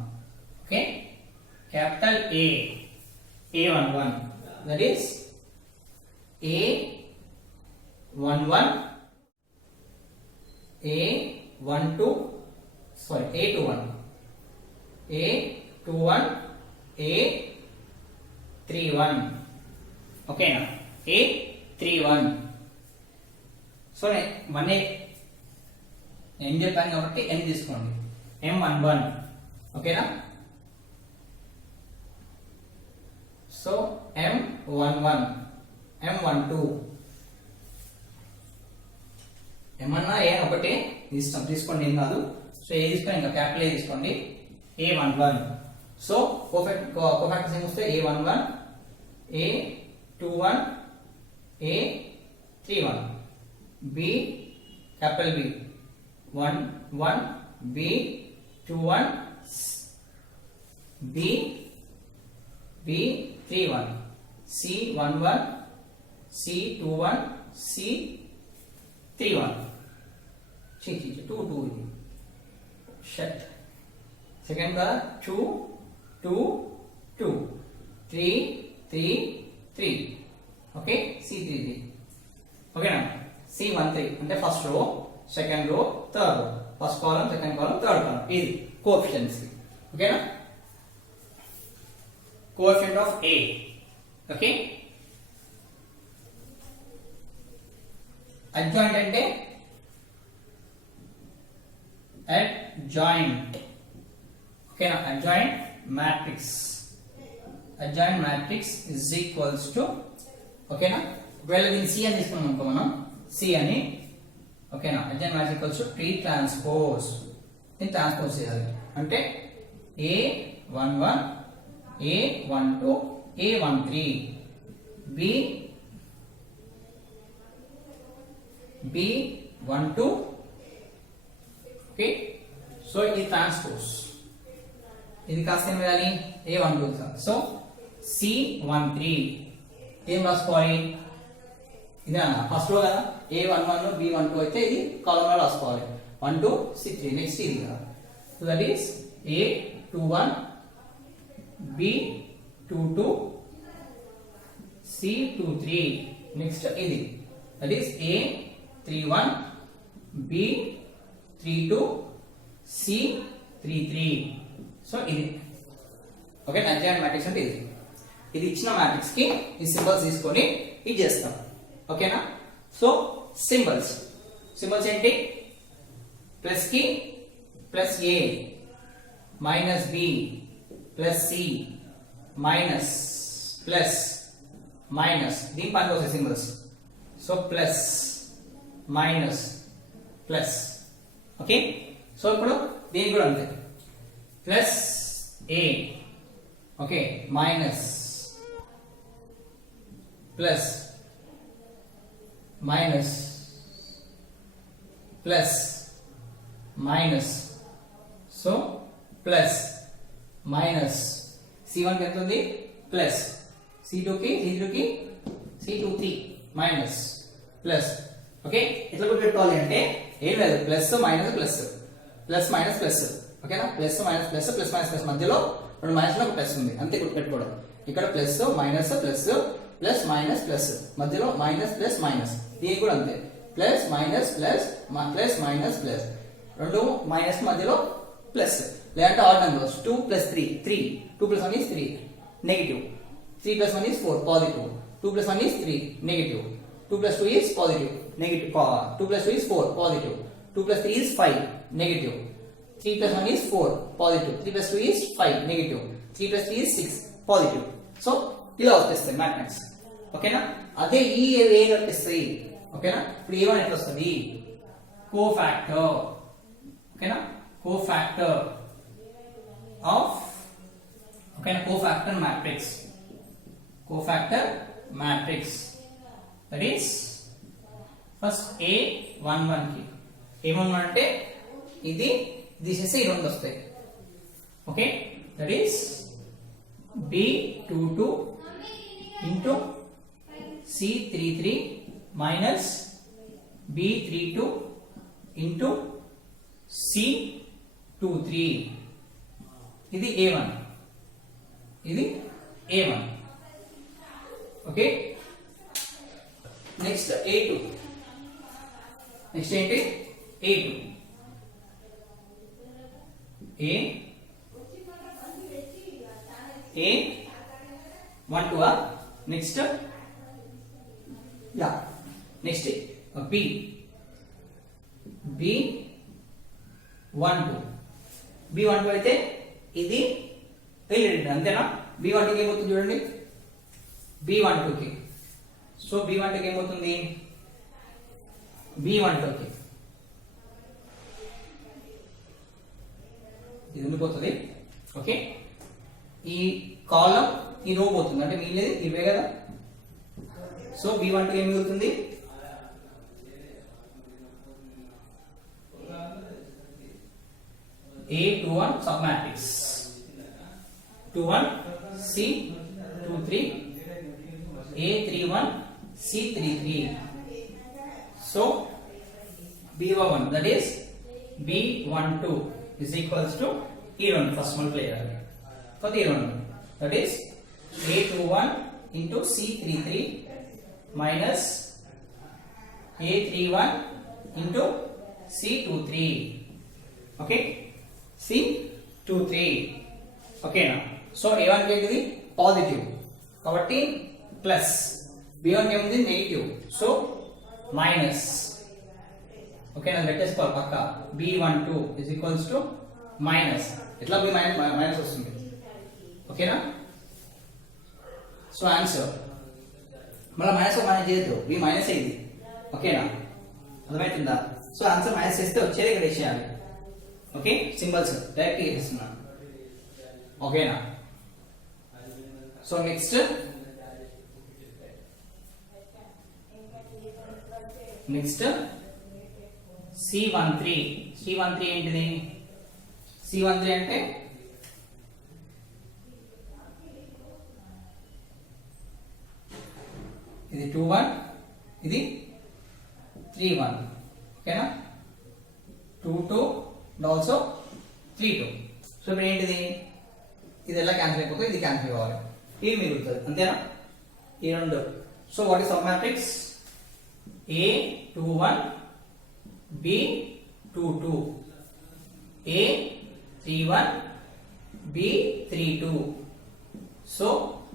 okay, capital A11 that is A11 A21 A31 ఓకేనా, A31. సో వన్ ఏం చెప్పాను కాబట్టి n తీసుకోండి, M11 ఓకేనా. సో M11 M12 ఏమన్నా ఏ ఒకటి తీసుకోండి, ఏం కాదు. సో ఏ తీసుకోండి, ఇంకా క్యాపిటల్ ఏ తీసుకోండి, A11. సో కోఫాక్టర్స్ ఏం వస్తే A11 A21 A31 B capital B 1 B21 B31 C11 C21 C31 2 ఇది షట్ సెకండ్ కదా 2 2 2 3 3 3 okay C33 okay na C13 అంటే first row second row third row first column second column third column ఇది కోఎఫిషియెంట్స్ ఓకేనా coefficient of A okay adjoint అంటే adjoint okay now adjoint matrix is equals to okay na ఒకవేళ దీన్ని C అని తీసుకున్నాం అనుకో మనం C అని ఓకే నా adjoint matrix equals to T transpose దీన్ని ట్రాన్స్పోజ్ చేయాలి అంటే A11 A12 A13 B12 okay so ఇది ట్రాన్స్పోజ్ ఇది కాస్త ఏం వేయాలి A12 సో C13 ఏం రాసుకోవాలి ఇది ఫస్ట్ రో కదా A11 B12 అయితే ఇది కాలమ్ లో రాసుకోవాలి 1 2 C3 నెక్స్ట్ ఇది కదా so that is A21 B22 C23 next ఇది that is A31 B32 C33 so ఇది ఓకే అడ్జాయింట్ మ్యాట్రిక్స్ అంటే ఇది ఇచ్చిన మ్యాట్రిక్స్ కి ఈ సింబల్స్ తీసుకొని ఇది చేస్తాం ఓకేనా సో సింబల్స్ ఏంటి ప్లస్ కి plus A minus B plus C minus plus minus దీని పనికి వస్తాయి symbols so plus minus plus okay so ఇప్పుడు దీనికి కూడా అంతే plus A okay minus plus minus plus minus so plus minus C1 కి ఎంత ఉంది ప్లస్ C2 కి C23 మైనస్ ప్లస్ ఓకే ఎట్లా గుర్తుపెట్టుకోవాలి అంటే ఏం లేదు plus minus plus plus minus plus ఓకేనా plus minus plus plus minus plus మధ్యలో రెండు మైనస్ లో ఒక ప్లస్ ఉంది అంతే గుర్తుపెట్టుకోవడం ఇక్కడ plus minus plus plus minus plus మధ్యలో మైనస్ ప్లస్ మైనస్ దీనికి కూడా అంతే plus minus plus plus minus plus రెండు మైనస్ మధ్యలో ప్లస్ లేదంటే ఆడ్ నెంబర్స్ 2 ప్లస్ 3 3 2 ప్లస్ 1 is 3 నెగటివ్ 3 ప్లస్ 1 is 4 పాజిటివ్ 2 ప్లస్ 1 is 3 నెగటివ్ 2 plus 2 is positive negative 2 plus 2 is 4 positive 2 plus 3 is 5 negative 3 plus 1 is 4 positive 3 plus 2 is 5 negative 3 plus 3 is 6 positive so ఇలా వస్తాయి మ్యాట్రిక్స్ ఓకేనా అదే ఈ ఏ వస్తాయి ఓకేనా ఇప్పుడు ఏమని ఎట్లా వస్తుంది కోఫాక్టర్ ఓకేనా కోఫాక్టర్ ఆఫ్ ఓకేనా cofactor matrix that is first A11 కి ఏమన్నా అంటే ఇది తీసేసి ఈ రెండు వస్తాయి okay that is B22 into C33 minus B32 into C23 ఇది A1 okay next A2 next ఏంటి A2 A1 2 next next B12 అయితే ఇది రిలేటెడ్ అంతేనా B12 కి ఏమవుతుంది చూడండి B12 కి సో B12 కి ఏమవుతుంది B12 కి ఇది ఉండిపోతుంది ఓకే ఈ కాలం ఈ రో పోతుంది అంటే మిగిలినది ఇవే కదా సో B12 కి ఏం మిగులుతుంది A21 sub matrix 21 C23 A31 C33 so B11 that is B12 is equals to E1 first multiplier for the A11. That is A21 into C33 minus A31 into C23. Okay, C23. Okay now. So A1 ఏంటిది పాజిటివ్ కాబట్టి plus, B1 ఏముంది negative, so minus. ఓకేనా, పెట్టేసుకోవాలి పక్క. B12 is equals to minus, ఇట్లా B minus వస్తుంది. ఓకేనా, so answer మళ్ళీ మైనస్ చేయొద్దు, B మైనస్ అయింది. ఓకేనా, అర్థమవుతుందా? సో ఆన్సర్ మైనస్ చేస్తే వచ్చేది ఇక్కడ వేసేయాలి. ఓకే, సింబల్స్ డైరెక్ట్ చేస్తున్నాను. ఓకేనా, సో నెక్స్ట్ C13. C13 ఏంటిది? C13 అంటే ఇది 21, ఇది 31. ఓకేనా, 22 అండ్ ఆల్సో 32. సో ఇప్పుడు ఏంటిది? ఇది ఎలా క్యాన్సిల్ అయిపోతుంది, ఇది క్యాన్సిల్ కావాలి, ఇది మిగులుతుంది, అంతేనా? ఈ రెండు. So what is sub matrix? A21, B22, A31, B32. So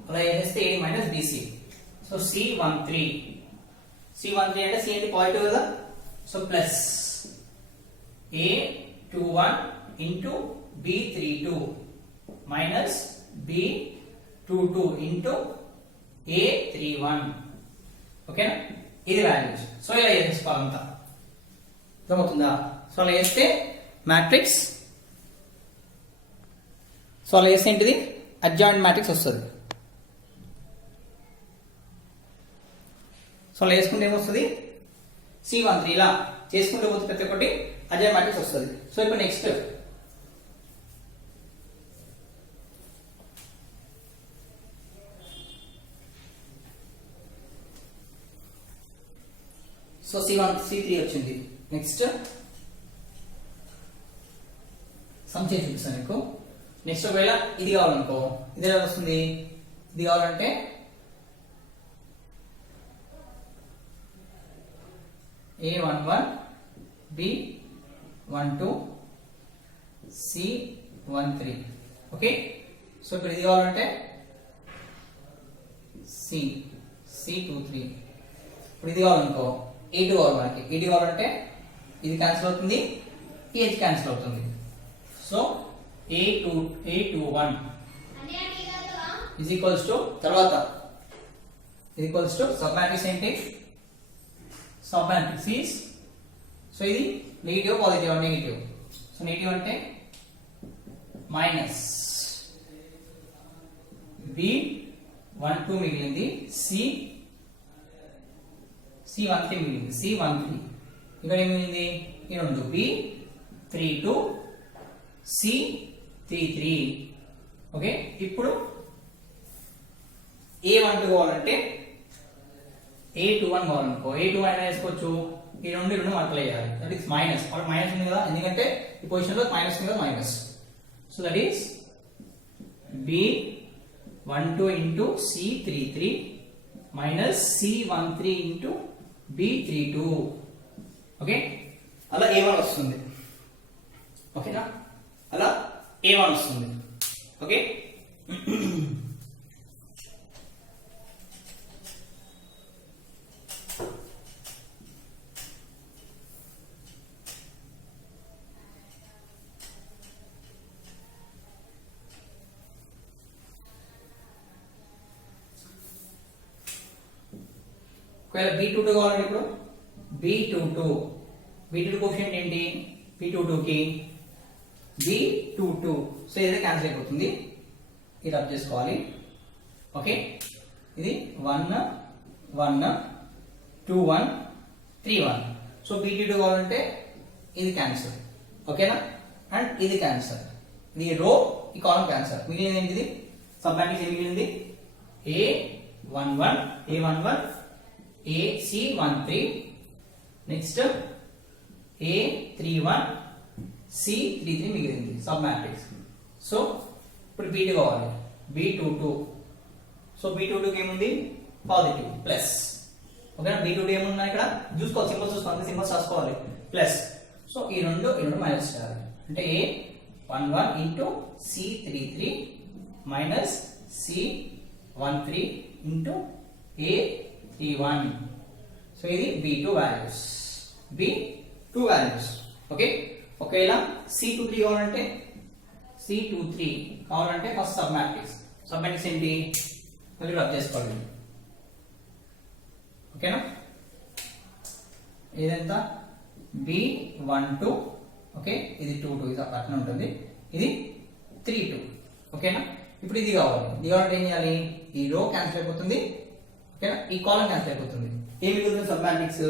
అలా చేస్తే A minus BC. So C13 అంటే C అంటే పాజిటివ్ కదా, so plus A21 into B32 minus B22 into A31. ఓకేనా, ఇది వాల్యూస్. సో ఇలా చేసుకోవాలంతా, అర్థమవుతుందా? సో అలా చేస్తే మ్యాట్రిక్స్, సో అలా చేస్తే ఏంటిది అడ్జాయింట్ మ్యాట్రిక్స్ వస్తుంది. సో అలా చేసుకుంటే ఏమొస్తుంది? C13. ఇలా చేసుకుంటే పోతే ప్రతి ఒక్కటి అడ్జాయింట్ మ్యాట్రిక్స్ వస్తుంది. సో ఇప్పుడు నెక్స్ట్ సో C3 వచ్చింది. నెక్స్ట్ సమ్ చేసి చూపిస్తాను నీకు. నెక్స్ట్ ఒకవేళ ఇది కావాలనుకో, ఇది ఎలా వస్తుంది? ఇది కావాలంటే A11, B12, C13. Okay, so ఇప్పుడు ఇది కావాలంటే C23. ఇప్పుడు ఇది కావాలనుకో, A2 కావాలి మనకి. A2 కావాలంటే ఇది క్యాన్సిల్ అవుతుంది, ఇది క్యాన్సిల్ అవుతుంది. So A21 is equals to, తర్వాత is equals to sub matrix ఏంటి? సబ్ మ్యాట్రిక్స్ ఈస్, సో ఇది negative positive, negative. So negative అంటే మైనస్ B12 మిగిలింది, C13 మిగిలింది, C13. ఇక్కడ ఏం మిగిలింది? ఈ రెండు B32, C33. ఓకే, ఇప్పుడు A12 కావాలంటే A21 కావాలనుకో, A21 అయినా వేసుకోవచ్చు. ఈ రెండు మల్టిప్లై చేయాలి, దట్ ఈస్ మైనస్. మైనస్ ఉంది కదా, ఎందుకంటే ఈ పొజిషన్ లో మైనస్ ఉంది కదా, minus. So that is B12 into C33 minus C13 into B32. Okay, అలా A1 వస్తుంది. ఓకేనా, అలా A1 వస్తుంది. ఓకే, ఒకవేళ B22 కావాలంటే ఇప్పుడు B22 కోఎఫిషియంట్ ఏంటి? B22 కి B22. సో ఇది క్యాన్సిల్ అయిపోతుంది, ఇది రబ్ చేసుకోవాలి. ఓకే, ఇది 1 1 2 1 3 1. సో B22 కావాలంటే ఇది క్యాన్సిల్. ఓకేనా, అండ్ ఇది క్యాన్సిల్, ఇది రో, ఈ కాలమ్ క్యాన్సిల్. మిగిలింది ఏంటిది? సబ్ మ్యాట్రిక్స్ ఏం మిగిలింది? A11 AC13, next A31 C33 మిగిలింది సబ్ మ్యాట్రిక్స్. సో ఇప్పుడు B2 కావాలి, B22. సో B22 కి ఏముంది, పాజిటివ్ ప్లస్. ఓకేనా, B22 ఏమున్నాయి ఇక్కడ చూసుకోవాలి, సింబల్స్ చూసుకోవాలి, సింబల్స్ రాసుకోవాలి ప్లస్. సో ఈ రెండు మైనస్ చేయాలి, అంటే A11 into C33 minus C13 into A31. So ఇది B2 values, B2 values. Okay, ఒకవేళ C23 కావాలంటే ఫస్ట్ సబ్ మ్యాట్రిక్స్ ఏంటి మళ్ళీ రబ్ చేసుకోవాలి. ఓకేనా, ఇదంతా B12. ఓకే, ఇది 22, ఇది పక్కన ఉంటుంది, ఇది 32. ఓకేనా, ఇప్పుడు ఇది కావాలంటే ఏం చేయాలి, ఈ రో క్యాన్సిల్ అయిపోతుంది. ఓకేనా, ఈ కాలం క్యాన్సిల్ అయిపోతుంది. ఏం మిగులుతుంది, సబ్ మ్యాట్రిక్స్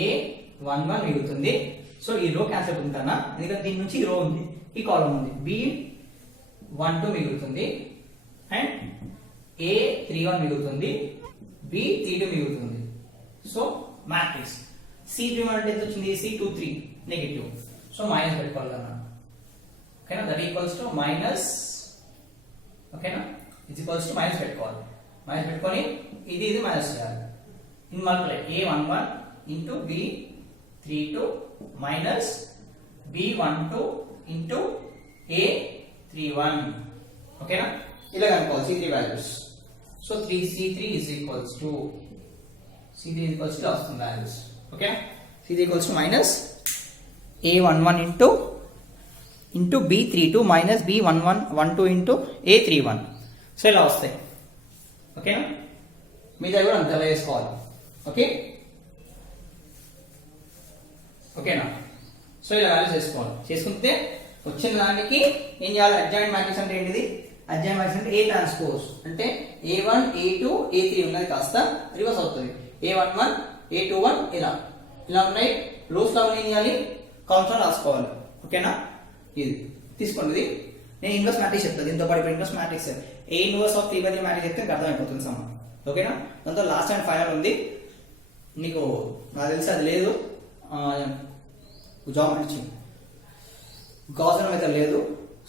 A11 మిగులుతుంది. సో ఈ రో క్యాన్సిల్ అయిపోతుంది కన్నా, ఎందుకంటే దీని నుంచి ఈ రో ఉంది, ఈ కాలం ఉంది. B12 మిగులుతుంది అండ్ A31 మిగులుతుంది, B32 మిగులుతుంది. సో మ్యాట్రిక్స్ C31 అంటే ఎంత వచ్చింది, C23 నెగటివ్. సో మైనస్ పెట్టుకోవాలి కదా. ఓకేనా, దట్ ఈక్వల్స్ టు మైనస్. ఓకేనా, ఇట్ ఈక్వల్స్ టు మైనస్ పెట్టుకోవాలి. మైనస్ పెట్టుకొని ఇది మైనస్ చేయాలి. In multiply A11 into B32 minus B12 into A31. ఓకేనా, ఇలా కనుక్కోవాలి C3 values. So C3 is equals to వస్తుంది values. Okay, C3 equals to minus A11 into B32 minus B12 into A31. So ఇలా వస్తాయి. ఓకేనా, మీ దగ్గర కూడా అంతలా వేసుకోవాలి. ఓకేనా, సో ఇలా వాల్యూస్ వేసుకోవాలి. చేసుకుంటే వచ్చిన దానికి ఏం చేయాలి, అడ్జాయింట్ మ్యాట్రిక్స్ అంటే ఏంటిది, అడ్జాయింట్ మ్యాట్రిక్స్ అంటే A ట్రాన్స్పోజ్ అంటే A1 A2 A3 ఉన్నది కాస్త రివర్స్ అవుతుంది. A11 A21 ఇలా ఉన్నాయి. రోస్ లో ఏం చేయాలి, కాలమ్స్ లో రాసుకోవాలి. ఓకేనా, ఇది తీసుకోండి. నేను ఇన్వర్స్ మ్యాట్రిక్స్ చెప్తాను దీంతో పాటు. ఇప్పుడు inverse matrix A inverse of 3/3 మ్యాట్రిక్స్ చెప్తే అర్థమైపోతుంది సమ్. ఓకేనా, దాంతో లాస్ట్ అండ్ ఫైనల్ ఉంది. నీకు నాకు తెలిసి అది లేదు, జామెట్రీ గాసన్ మెథడ్ లేదు.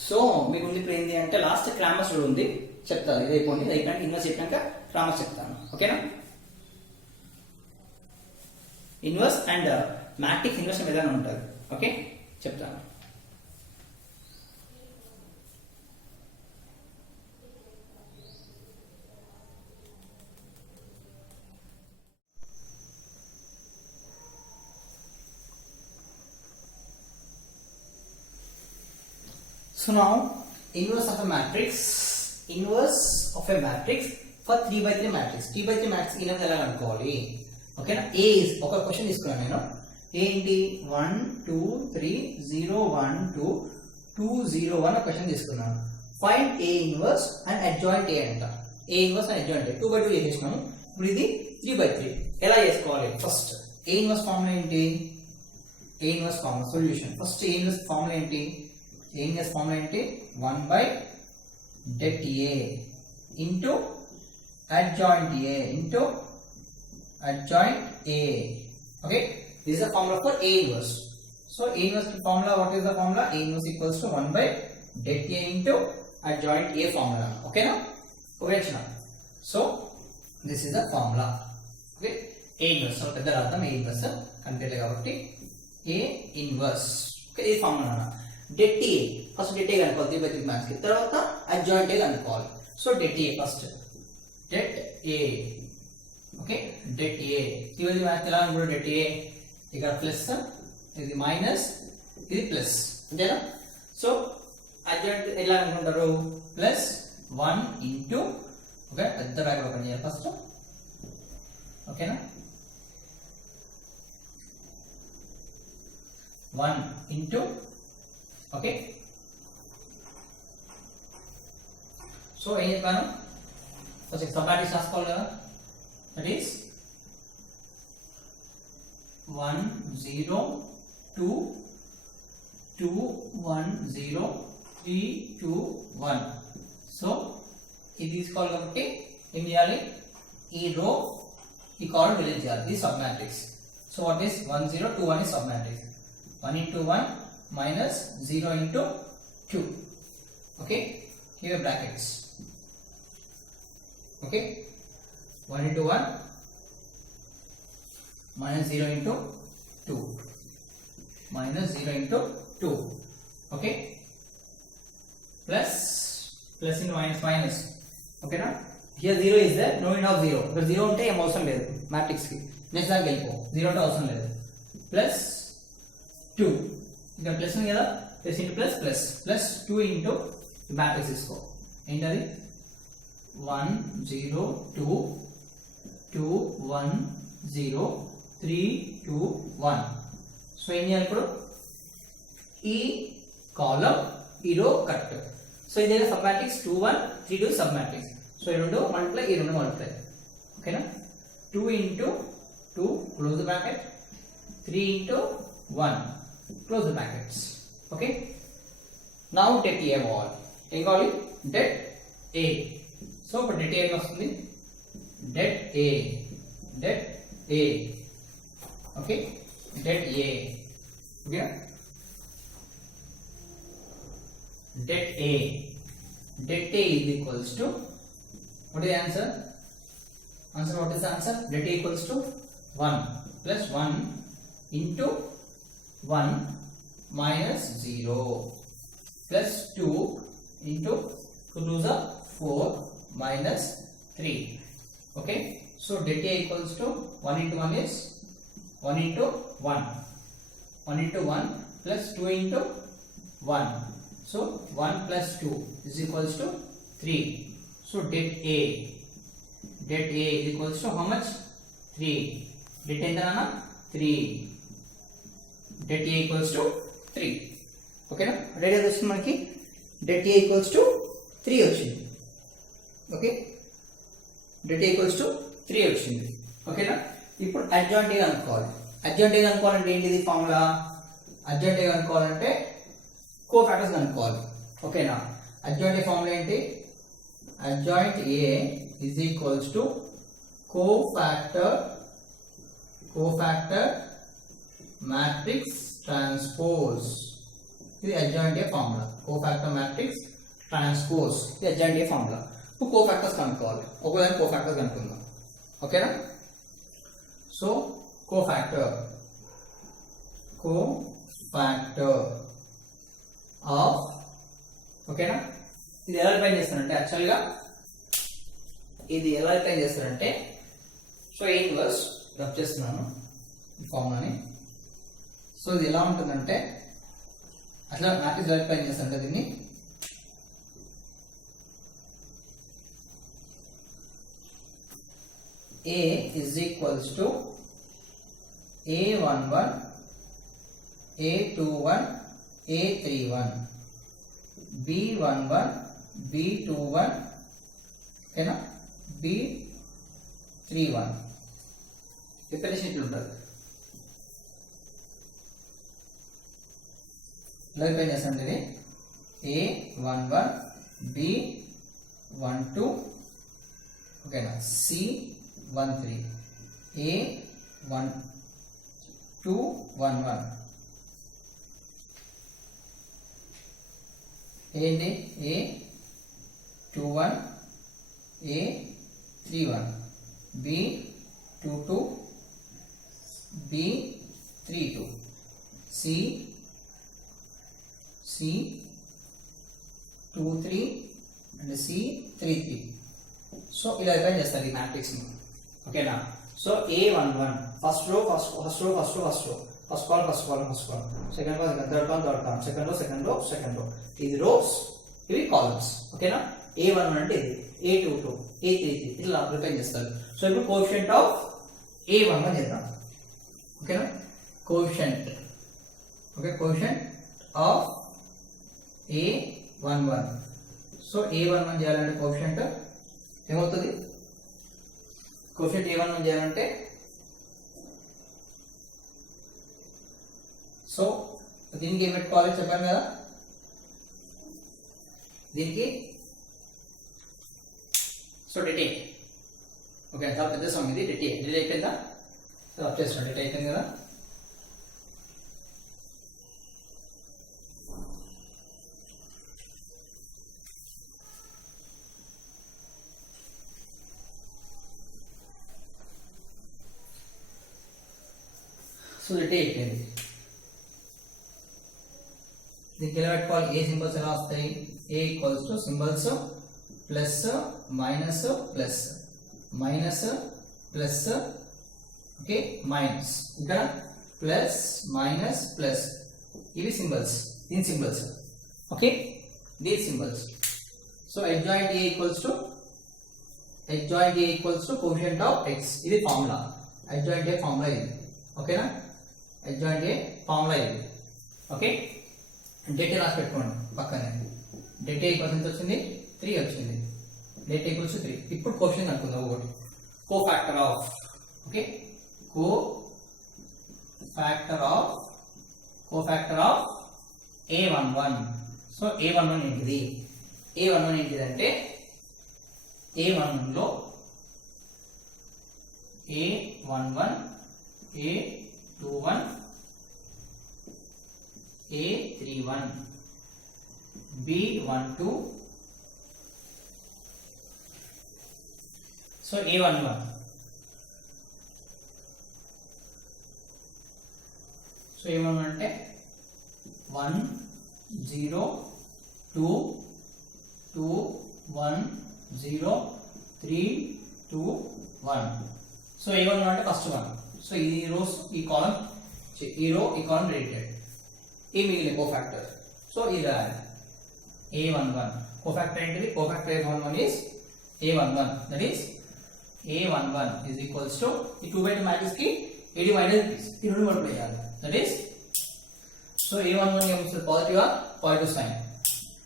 సో మీకు ఉంది ఇప్పుడు ఏంటి అంటే లాస్ట్ క్రామర్స్ రూల్ ఉంది, చెప్తాను. ఇది అయిపోయింది, అయిపోయాక ఇన్వర్స్ చెప్పాక క్రామర్స్ చెప్తాను. ఓకేనా, ఇన్వర్స్ అండ్ మ్యాట్రిక్స్ ఇన్వర్స్ ఏదైనా ఉంటుంది. ఓకే, చెప్తాను. So now inverse of a matrix for 3/3 matrix. 3/3 matrix ఇన్వర్స్ ఎలా కనుక్కోవాలి. ఓకేనా, ఏ ఒక క్వశ్చన్ తీసుకున్నాను నేను. ఏంటి 1 2 3 0 1 2 2 0 1 క్వశ్చన్ తీసుకున్నాను. Find A inverse and adjoint A అంట. A inverse and adjoint A 2/2 చేసేసినాము. ఇప్పుడు ఇది 3/3 ఎలా చేసుకోవాలి. ఫస్ట్ A ఇన్వర్స్ ఫార్ములా ఏంటి, A inverse formula solution. First A inverse formula ఏంటి, A inverse formula ఏంటి 1/det A into adjoint A into adjoint A. Okay, this is the formula for A inverse. So A inverse formula, what is the formula? A inverse equals to 1/det A into adjoint A formula. Okay now, okay now. So this is the formula. Okay, A inverse. So పెద్ద అర్థం A inverse complete కాబట్టి A inverse. Okay, ఈ formula det A first det A కనుక్కోవాలి 3/3 మ్యాథ్స్ కి, తర్వాత adjoint A కనుక్కోవాలి. So det A first, det A. Okay, det A 3/3 మ్యాథ్స్ ఎలా అనుకుంటారు, det A ఇక్కడ ప్లస్, ఇది మైనస్, ఇది ప్లస్, అంతేనా. సో అడ్జాయింట్ ఎలా అనుకుంటారు, ప్లస్ 1 ఇంటూ, ఓకే పెద్ద బ్రాకెట్ ఓపెన్ చేయాలి ఫస్ట్. ఓకేనా, 1 ఇంటూ, ఓకే. సో ఏం చెప్పాను, ఫస్ట్ సబ్ మ్యాట్రిక్స్ రాసుకోవాలి కదా. That is 1 0 2 2 1 0 3 2 1. సో ఇది తీసుకోవాలి కాబట్టి ఏం చేయాలి, ఈ రో ఈ కాలమ్ డిలీట్ చేయాలి. ఇది sub matrix. So what is 1 0 2 1 is sub matrix. 1 into 1 minus 0 into 2. Okay, give a brackets. Okay, 1 into 1 minus 0 into 2 minus 0 into 2. Okay, plus into minus minus. Okay na, here 0 is there, no need of 0 because 0 unte em avasam ledu matrix ki. Next దానికి వెళ్ళిపో, 0 అంటే అవసరం లేదు. ప్లస్ 2 ఇక్కడ ప్లస్ ఉంది కదా, plus into plus plus plus 2 into matrix తీసుకో. ఏంటది 1 0 2 2 1 0 3 2 1. సో ఏం చేయాలి ఇప్పుడు, ఈ కాలం ఈ రో కట్. సో ఇదే sub matrix 2 1 3 2 sub matrix. So ఈ రెండు మల్టిప్లై, ఈ రెండు మల్టిప్లై. ఓకేనా, 2 into 2 close the bracket, 3 into 1 close the brackets. Okay, now det A wall ఏం కావాలి, det A. సో ఇప్పుడు det A వస్తుంది, det A, det A. Okay, det A. Okay, det A, det A is equals to, what is the answer? Answer, what is the answer? Det A equals to 1 plus 1 into 1 minus 0 plus 2 into 2 to the 4 minus 3. Okay, so det A equals to 1 into 1 is 1 into 1, 1 into 1 plus 2 into 1. So 1 plus 2 is equals to 3. So det A is equals to how much? 3. Det ఎంతనా 3. det A equals to 3. ఓకేనా, రెడీ వస్తుంది మనకి det A equals to 3 వచ్చింది. Okay, det A equals to 3 వచ్చింది. ఓకేనా, ఇప్పుడు అడ్జాయింట్ ఏ అనుకోవాలి. అడ్జాయింట్ ఏ అనుకోవాలంటే ఏంటిది ఫార్ములా, అడ్జాయింట్ ఏ అనుకోవాలంటే కోఫాక్టర్స్ అనుకోవాలి. ఓకేనా, అడ్జాయింట్ ఏ ఫార్ములా ఏంటి, adjoint A is equals to cofactor matrix transpose. ఇది adjoint A formula, cofactor matrix transpose ఇది adjoint A ఫార్ములా. ఇప్పుడు కోఫాక్టర్స్ కనుక్కోవాలి, ఒకవేళ కోఫాక్టర్స్ కనుక్కుందాం. ఓకేనా, సో కోఫాక్టర్ ఆఫ్, ఓకేనా, ఇది ఎలా రిఫైన్ చేస్తారంటే యాక్చువల్గా ఇది ఎలా రిఫైన్ చేస్తారంటే, సో ఏ ఇన్వర్స్ రబ్ చేస్తున్నాను ఈ ఫార్ములాని. సో ఇది ఎలా ఉంటుందంటే అట్లా మ్యాట్రిక్స్ ఎలా రిఫైన్ చేస్తారంటే దీన్ని A is equals to A11 A21 A31 B11 B21 ఓకేనా B31 రిప్రజెంటేషన్ ఇట్లా ఉంటుంది. ఎలా రిప్రజెంట్ చేస్తాం ఇది A11 B12 ఓకేనా C13 A1211 ఏంటి A21 A31 B22 B32 C23 and C33. So ఇలా రిఫైన్ చేస్తారు ఈ మ్యాట్రిక్స్ ని. ఓకేనా, so A11 first row second row third column second row ఇది రోస్ ఇవి కాలమ్స్. ఓకేనా, A11 అంటే ఇది, A22 A33 ఇట్లా రిఫైన్ చేస్తారు. సో ఇప్పుడు కోఎఫిషియంట్ ఆఫ్ A11 చేద్దాం. ఓకేనా, coefficient of A11. So A11 చేయాలంటే కోఎఫిషియంట్ ఏమవుతుంది, కోఎఫిషియంట్ A11 చేయాలంటే సో దీనికి ఏం పెట్టుకోవాలి చెప్పాను కదా, దీనికి సో డెటే. ఓకే, చాలా పెద్ద సమ్ ఇది, డెటే అయిపోయిందా, అప్ చేస్తున్నాం, డెటే అయిపోయింది కదా. సో దిట్ అయిపోయింది. దీనికి ఎలా పెట్టుకోవాలి? ఏ సింబల్స్ ఎలా వస్తాయి? A equals to symbols plus minus plus minus plus okay minus, ఇక్కడ ప్లస్ మైనస్ ప్లస్, ఇవి సింబల్స్, దీని సింబల్స్ ఓకే, దీని symbols. So adjoint A equals to coefficient of x, ఇది ఫార్ములా. adjoint A ఫార్ములా ఇది ఓకేనా, adjoint A formula ఇది okay. డేటా రాసి పెట్టుకోండి పక్కనే. డేటా ఈక్వల్స్ ఎంత వచ్చింది? 3 వచ్చింది. డేటా ఈక్వల్స్ 3. ఇప్పుడు కోఎఫిషియంట్ అనుకుందాం ఒకటి, cofactor of okay, cofactor of A11. So A11 ఏంటిది? A11 ఏంటిదంటే A11 లో A11, A21, A31, B12. So A11 so A11 అంటే 1 0 2 2 1 0 3 2 1. సో A11 అంటే ఫస్ట్ వన్. సో ఈ రోస్ ఈ కాలమ్ ఈ కాలమ్ రిలేటెడ్, ఈ మిగిలిన కోఫాక్టర్. సో ఇది A11 కోఫాక్టర్ ఏంటిది? Cofactor A11 is A11, that is A11 is equals to ఈ 2/2 మ్యాట్రిక్స్ కి AD మైనస్ ఈ రెండు మల్టిప్లై చేయాలి, that is సో A11 ఏమొస్తుంది? Positive sign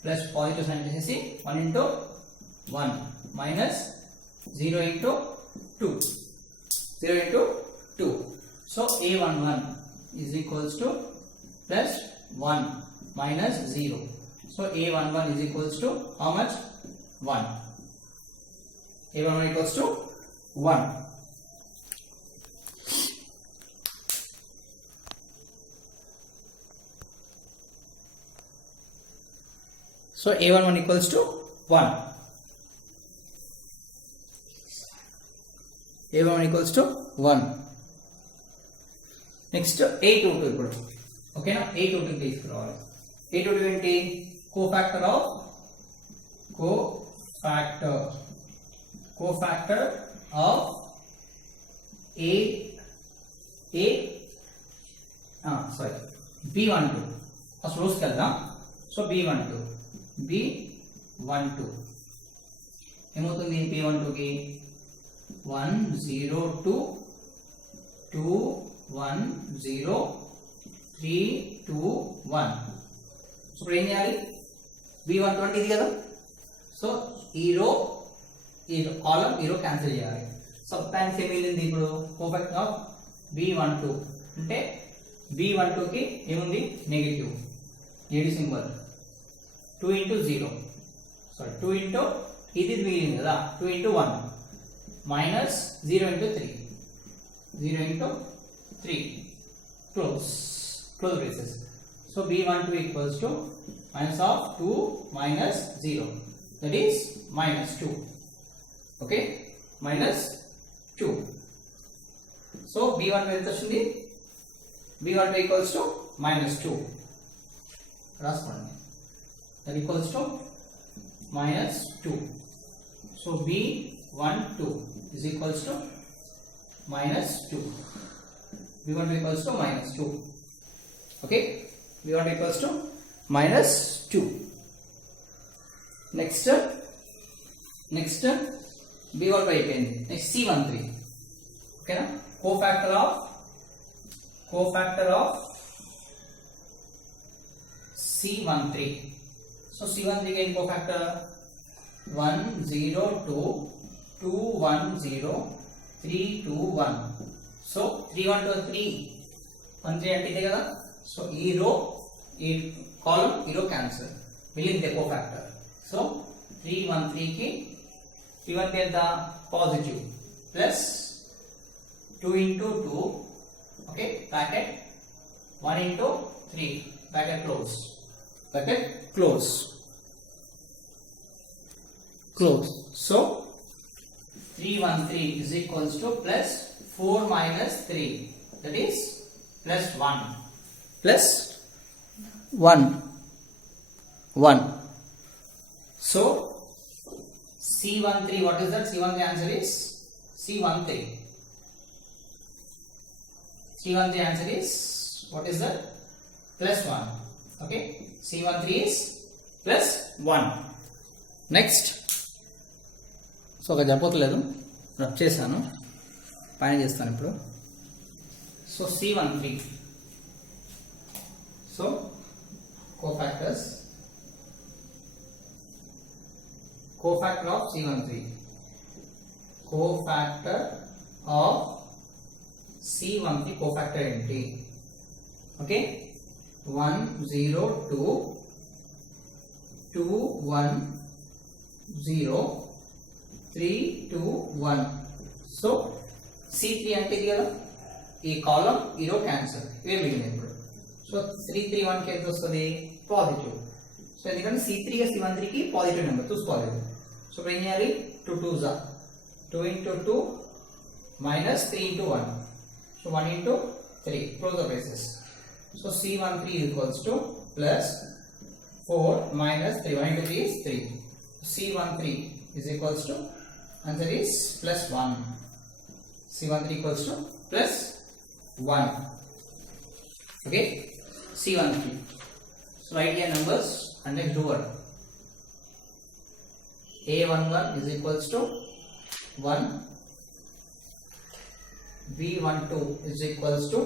plus positive sign చేసేసి 1 into 1 minus 0 into 2 so A11 is equals to plus 1 minus 0. so A11 is equals to how much? 1. A11 equals to 1. So A11 equals to 1. A11 equals to 1. Next A22 ఇప్పుడు ఓకేనా, A22 తీసుకురావాలి. A22 ఏంటి? Cofactor of B12. First రోస్కి వెళ్దాం. So B12 ఏమవుతుంది? B12కి 1 0 2 2 1 0 3 2 1. సో ఇప్పుడు ఏం చేయాలి? B12 అంటే ఇది కదా. సో ఈ కాలం ఈ రో క్యాన్సిల్ చేయాలి. సబ్స్టాన్స్ ఏం మిగిలింది ఇప్పుడు? కోఫాక్టర్ ఆఫ్ B12 అంటే B12కి ఏముంది? నెగిటివ్ ఏడి సింబల్ 2 into 0, సారీ 2 into ఇది మిగిలింది కదా, 2 into 1 మైనస్ 0 into 3 close braces. so B12 equals to minus of 2 minus 0, that is minus 2. okay, minus 2. so B12 ఎంత వస్తుంది? B12 equals to minus 2 రాసుకోండి, that equals to minus 2. so B12 is equals to minus 2. B12 equals to minus 2. okay, B12 equals to minus 2. next B12 అయిపోయింది. Next C13 ఓకేనా, cofactor of C13. So C13 కి కోఫాక్టర్ 1 0 2 2 1 0 3 2 1. సో 3 1 2 3 1 3 అంటే ఇదే కదా. సో ఈ కాలం ఈ రో క్యాన్సిల్, మిగిలింది కోఫాక్టర్. సో 313 కి P1 ఎంత? Positive plus 2 into 2 okay bracket 1 into 3 bracket close. so 313 is equals to plus 4 minus 3, that is plus 1 plus 1. So C13, what is that? C13 answer is C13. C13 answer is, what is that? Plus 1. Okay, C13 is plus 1. Next, so ఒక చెప్పలేదు, రబ్ చేశాను, పైన చేస్తాను ఇప్పుడు. So C13, so cofactor of C13, cofactor of C13, cofactor ఏంటి? ఓకే, 1 0 2 2 1 0 3 2 1. So C3 అంటే ఇది కదా, ఈ కాలం ఈ రో క్యాన్సల్, ఇవే మిగిలినాయి ఇప్పుడు. సో 3 3 1 కి ఎంత వస్తుంది? పాజిటివ్. సో ఎందుకంటే C3 C13 కి పాజిటివ్ నెంబర్ చూసుకోవాలి. సో ఇప్పుడు ఏం చేయాలి? 2 2s are 2 into 2 minus 3 into 1. So 1 into 3, close the braces. So C13 is equals to plus 4 minus 3. 1 into 3 is 3. C13 is equals to, answer is plus 1. C13 equals to plus 1. Okay, C13. So write here numbers and next do what? A11 is equals to 1. B12 is equals to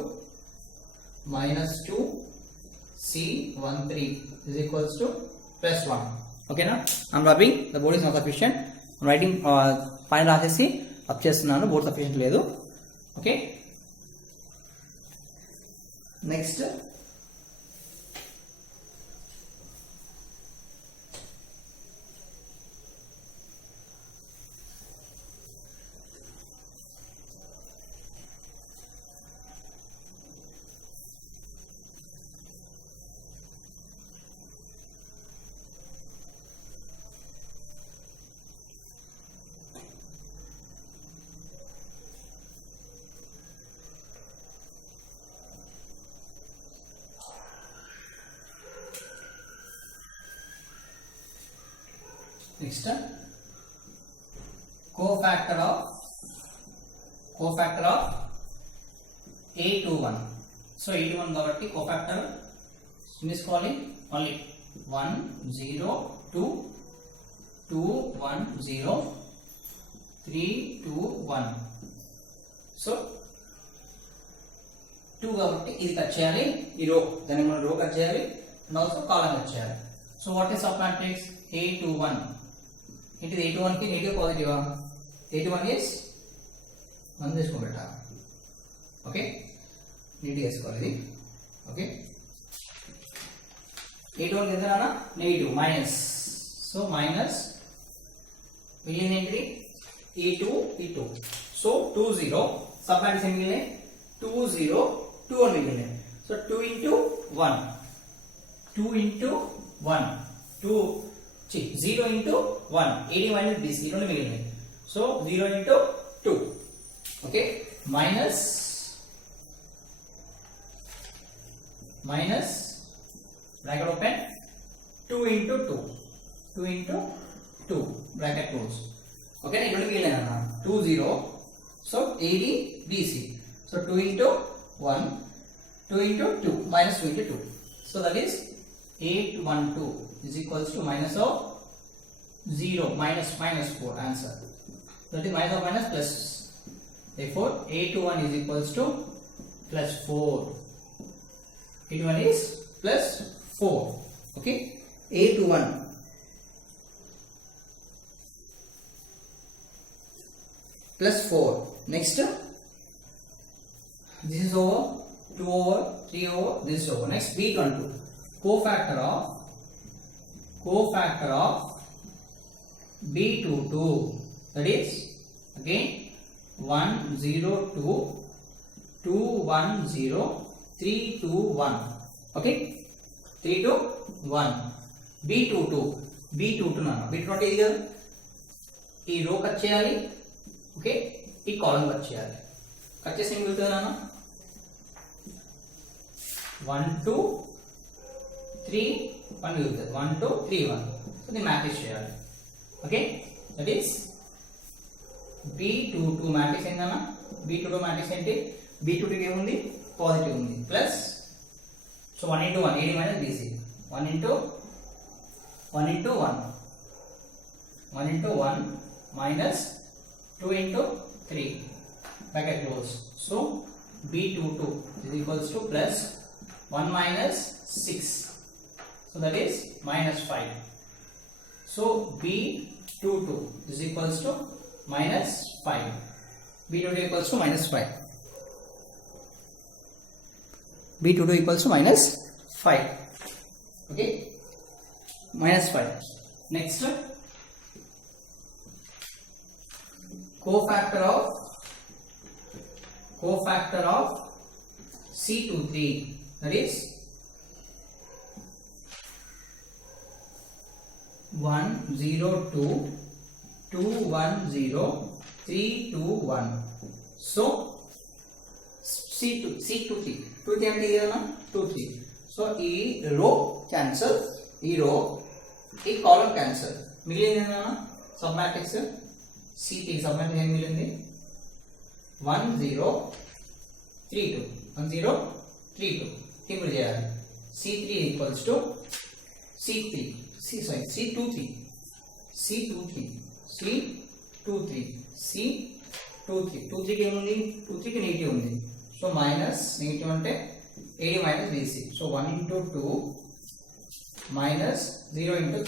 minus 2. C13 is equals to plus 1. Okay na? I'm rubbing, the board is not sufficient. I'm writing పైన రాసేసి అప్ చేస్తున్నాను, board sufficient లేదు. Okay, next cofactor of A21. So A21 కాబట్టి cofactor తీసుకోవాలి, only 1 0 2 2 1 0 3 2 1. సో 2 కాబట్టి ఇది కట్ చేయాలి, ఈ రో, దాన్ని మనం రో కట్ చేయాలి అండ్ ఆల్సో కాలం కట్ చేయాలి. So what is sub matrix? A21. ఏంటిది? A21 కి నెగటివ్ పాజిటివా? A21 is 1 తీసుకోబెట్ట. ఓకే, నీట్గా వేసుకోవాలి ఇది. ఓకే, A21 కి ఎంత రానా? Negative, minus. సో మైనస్ మిగిలింది ఏంటిది? E2 E2. So 2 0 sub matrix ఏం మిగిలినాయి? 2 0 2 1 మిగిలినాయి. సో 2 into 1 2 into 1 2 0 into 1 AD minus BC రెండు మిగిలినాయి. So 0 into 2. Okay, minus bracket open 2 into 2 2 into 2 bracket close. Okay, ఈ రెండు మిగిలినాయి అన్న. 2 0. So AD BC. So 2 into 1 2 into 2 minus 2 into 2. So that is 812 is equals to minus of 0 minus 4 answer. That is minus of minus plus. Therefore A21 is equals to plus 4. A21 is plus 4. Okay, A21 plus 4. Next, this is over, 2 over, 3 over, this is over. Next, B12, cofactor of B22, that is again 1 0 2 2 1 0 3 2 1. Okay, 3 2 1. B22 నాన్న, B22 అంటే ఇది కదా, ఈ రో కట్ చేయాలి. ఓకే, ఈ కాలం కట్ చేయాలి. కట్ చేసి ఏం మిగులుతుంది నాన్న? 1 2 3 1 మిగులుతుంది 1 2 3 1 సో దీన్ని మ్యాట్రిక్స్ చేయాలి okay that is B22 matrix ఏంటన్నా B22 మ్యాట్రిక్స్ ఏంటి B22 ఏముంది పాజిటివ్ ఉంది plus so 1 into 1 AD minus BC 1 into 1 into 1 1 into 1 minus 2 into 3 bracket close so B22 is equals to plus 1 minus 6 so that is minus 5 so B22 is equals to minus 5 B22 equals to minus 5 B22 equals to minus 5 okay minus 5 next cofactor of C23 that is 1 0 2 2 1 0 3 2 1 so C23 అంటే ఏదైనా 2 3 సో ఈ రో క్యాన్సల్ ఈ రో ఈ కాలం క్యాన్సల్ మిగిలింది ఏదైనా sub matrix C3 sub matrix ఏం మిగిలింది 1 0 3 2 1 0 3 2 సింపుల్ చేయాలి C3 equals to C23 C23 23 కి ఏముంది 23 కి నెగిటివ్ ఉంది సో మైనస్ నెగిటివ్ అంటే AD minus BC సో 1 into 2 minus 0 into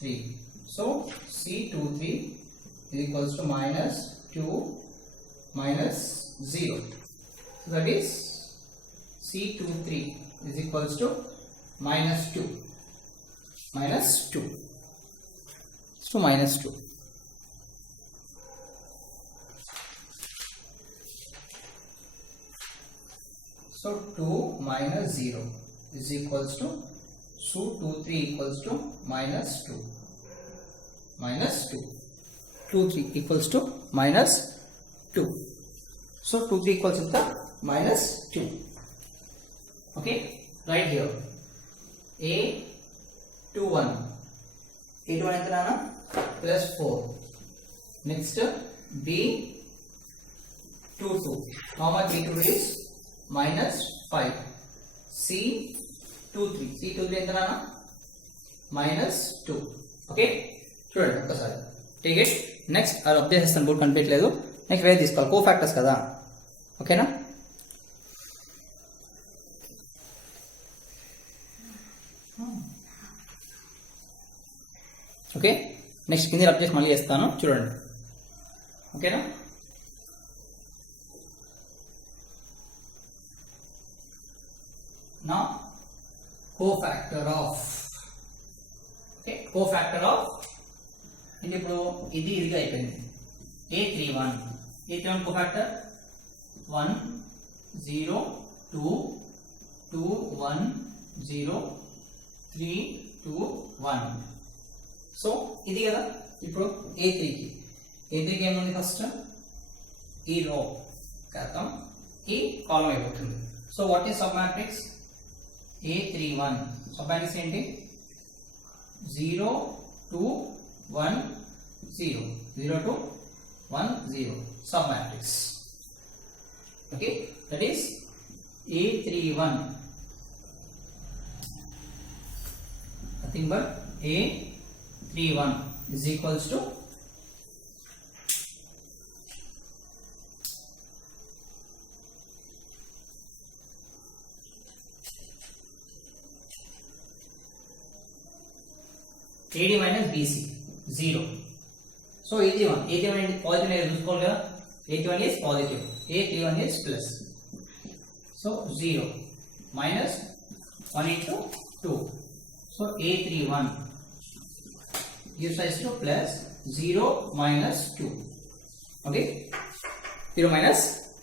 3 so C23 is equals to minus 2 minus 0 so that is C23 is equals to minus 2 so minus 2 so 2 minus 0 is equals to so 23 equals to minus 2 23 equals to minus 2 so 23 equals to minus 2 okay right here A21 ఎంతనా plus 4 next B22 how much B22 is minus 5 C23 ఎంతనా minus 2 okay చూడండి ఒకసారి take it next అది అప్డేట్ చేస్తాను బోర్డు కనిపించలేదు నెక్స్ట్ వేరే తీసుకోవాలి కో ఫ్యాక్టర్స్ కదా ఓకేనా ఓకే నెక్స్ట్ కింద అప్డేట్ మళ్ళీ చేస్తాను చూడండి ఓకేనా నా cofactor of అంటే ఇప్పుడు ఇది ఇదిగా అయిపోయింది A31 cofactor 1 0 2 2 1 0 3 2 1 సో ఇది కదా ఇప్పుడు A3కి ఏముంది ఫస్ట్ ఈ రో కథం ఈ కాలం అయిపోతుంది so what is sub matrix A31 sub matrix ఏంటి 0 2 1 0 0 2 1 0 sub matrix okay that is A31 nothing but A31 is equals to AD minus BC 0 so A31 is positive అనేది చూసుకోవాలి కదా A31 is positive A31 is plus so 0 minus 1 into 2 so A31 gives rise to plus 0 minus 2 okay 0 minus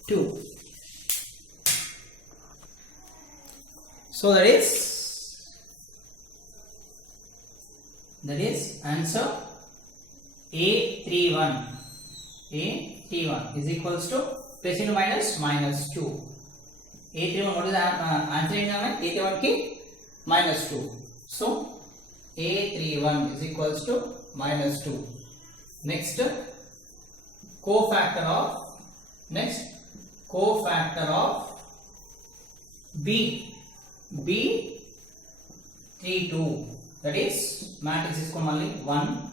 2 so that is answer A31 is equals to plus into minus 2 A31 what is the answer in A31 ki minus 2. So A31 is equals to minus 2. Next cofactor of B32, that is matrix is only 1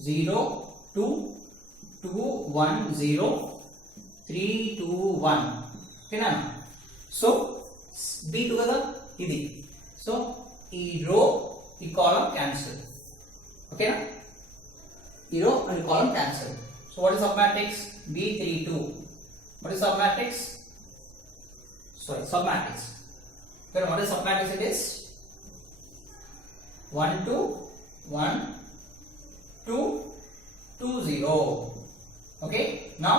0 2 2 1 0 3 2 1. Okay na? So B2 kada idi. So ee row ee column cancel. Okay na? Ee row and column cancel. So what is submatrix? B32. What is submatrix? Sorry, submatrix. Then what is submatrix? It is 1 2 1 2 2 0. Okay. Now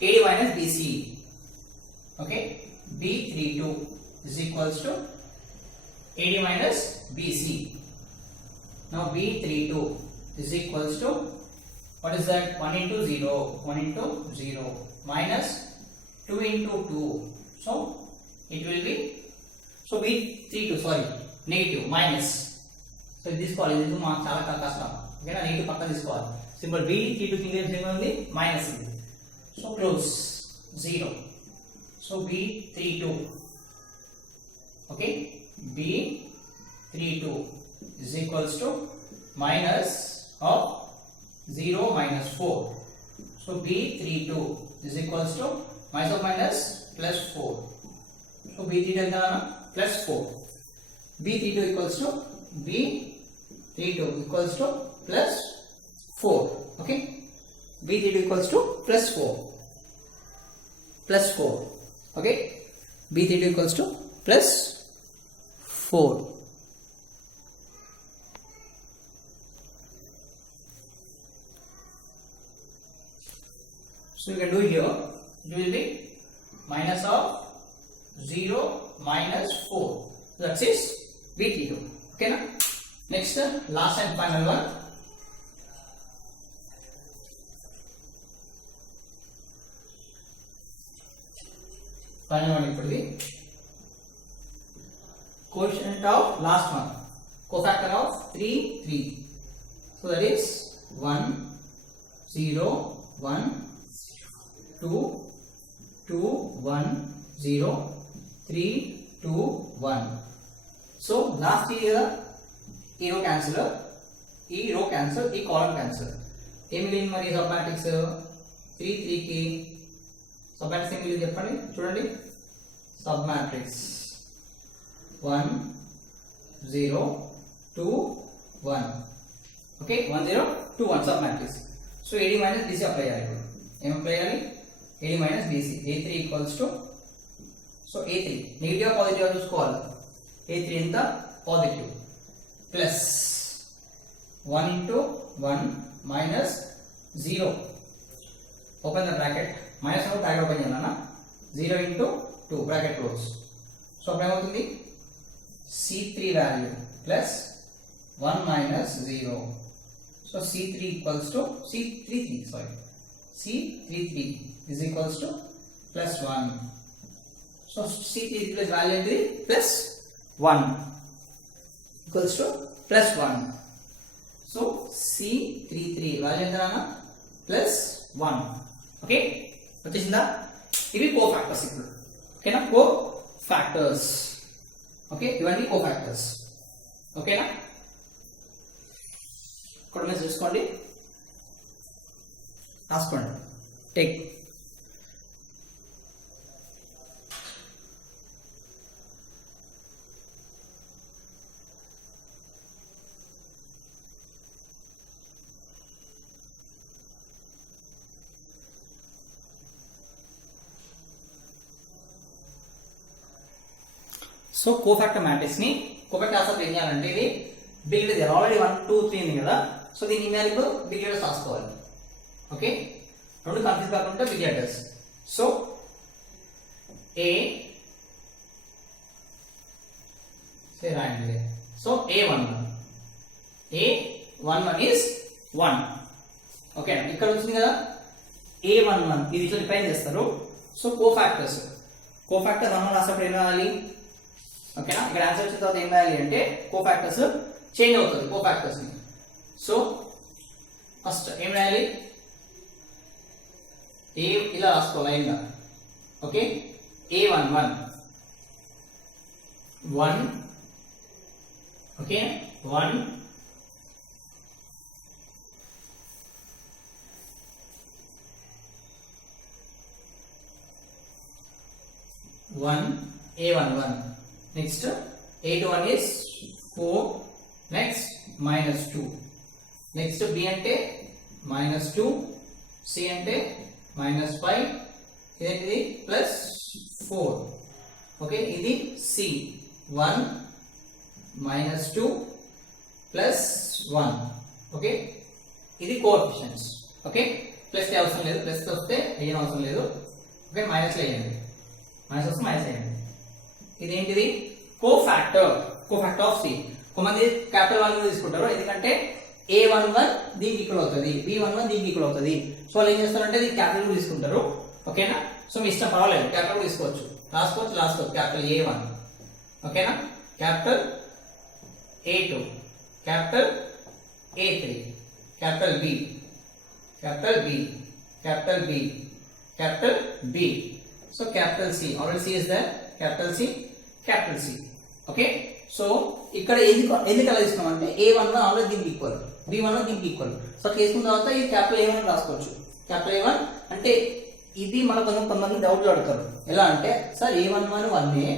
AD minus BC. Okay. B32 is equals to AD minus BC. Now B32 is equals to, what is that? 1 into 0, 1 into 0 minus 2 into 2. So it will be, so B32, sorry, negative, minus. So this call is mark chala kashtam. Okay na, negative pakka తీసుకోవాలి. Symbol B32 కింద ఏం సింబల్ ఉంది? మైనస్ ఉంది. So close 0. So B32. Okay, B32 is equals to minus of 0 minus 4. So B32 is equals to minus of minus plus 4. So B32 ఎంత plus 4. B32 equals to B32 equals to plus 4. Okay, B32 equals to plus 4. Plus 4. Okay, B32 equals to plus 4. So you can do it here. It will be minus of 0 minus 4. So that is B32. Okay na? Next, last and final one. Final one ippudu quotient of last one, cofactor of 3 3. So that is 1 0 1 2 2 1 0 3 2 1. So last year e row cancel, e column cancel. Em milin mari submatrix 3 3 ki submatrix em milin cheppandi chudandi. Submatrix 1 0 2 1. Okay, 1 0 2 1 submatrix. So AD minus BC apply cheyali. Em apply cheyali? AD minus BC. A3 equals to, so A3 negative or positive చూసుకోవాలి. A3 ఎంత? Positive. Plus 1 into 1 minus 0. Open the bracket. Minus no bracket open చేయాలన్నా. 0 into 2 bracket close. So అప్పుడు ఏమవుతుంది? C3 value plus 1 minus 0. So C3 equals to C33 is equals to plus 1. So C3 plus value is plus 1 equals to plus 1. So C33 value is plus 1. Okay, వచ్చేసిందా? ఇవి cofactors ఇప్పుడు. ఓకేనా? cofactors. Okay, ఇవన్నీ cofactors. ఓకేనా? ఇక్కడ మీరు చూసుకోండి, రాసుకోండి. టేక్ సో కోఫాక్టర్ మ్యాట్రిక్స్ ని కోఫాక్టర్ ఆన్సర్ ఏం చేయాలంటే ఇది బిగ్ లెటర్ ఆల్రెడీ 1 2 3 ఉంది కదా. సో దీని ఇమేజ్ ఇప్పుడు బిగ్ లెటర్స్ రాసుకోవాలి. ఓకే, రెండు కన్ఫ్యూజ్ కాకుండా బిగ్ లెటర్స్. సో ఏ రాయండి. So A11 is 1. ఓకే, ఇక్కడ వచ్చింది కదా A11, ఇది ఇట్లా డిఫైన్ చేస్తారు. సో కోఫాక్టర్స్ కోఫాక్టర్ 1 రాసినప్పుడు ఏం రాయాలి? ఓకేనా, ఇక్కడ ఆన్సర్ వచ్చిన తర్వాత ఏం రాయాలి అంటే కోఫాక్టర్స్ చేంజ్ అవుతుంది కోఫాక్టర్స్ ని. సో ఫస్ట్ ఏం రాయాలి? ఏ ఇలా రాసుకోవాలి లైన్ గా. ఓకే, A11 1, ఓకే 1 A11. Next A21 is 4. Next -2. Next B అంటే -2, C అంటే -5, ఇదేంటిది +4. ఓకే, ఇది C 1 -2 +1. ఓకే, ఇది కోఎఫిషియెంట్స్. ఓకే, ప్లస్ అవసరం లేదు, ప్లస్ వస్తే ఏం అవసరం లేదు. ఓకే, మైనస్ వేయండి, మైనస్ వస్తే మైనస్ వేయండి. ఇదేంటిది? Cofactor of C. కొంతమంది క్యాపిటల్ 1 తీసుకుంటారు, ఎందుకంటే A11 దీనికి ఈక్వల్ అవుతుంది, B11 దీనికి ఈక్వల్ అవుతుంది. సో వాళ్ళు ఏం చేస్తారంటే ఇది క్యాపిటల్ తీసుకుంటారు. ఓకేనా, సో మీ ఇష్టం, పర్వాలేదు, క్యాపిటల్ తీసుకోవచ్చు, రాసుకోవచ్చు. క్యాపిటల్ A1, ఓకేనా, capital A2, capital A3, capital B, capital B, capital B, capital B. So capital C, already C is there, capital C, capital C. Okay, so ఇక్కడ ఎందుకు అలా తీసుకున్నామంటే A11 ఆల్రెడీ దీనికి ఈక్వల్, B11 దీనికి equal. So తీసుకున్న తర్వాత ఈ capital A1 రాసుకోవచ్చు. క్యాపిటల్ A1 అంటే ఇది మన కొంతమంది డౌట్లు అడుగుతారు, ఎలా అంటే సార్ A11 1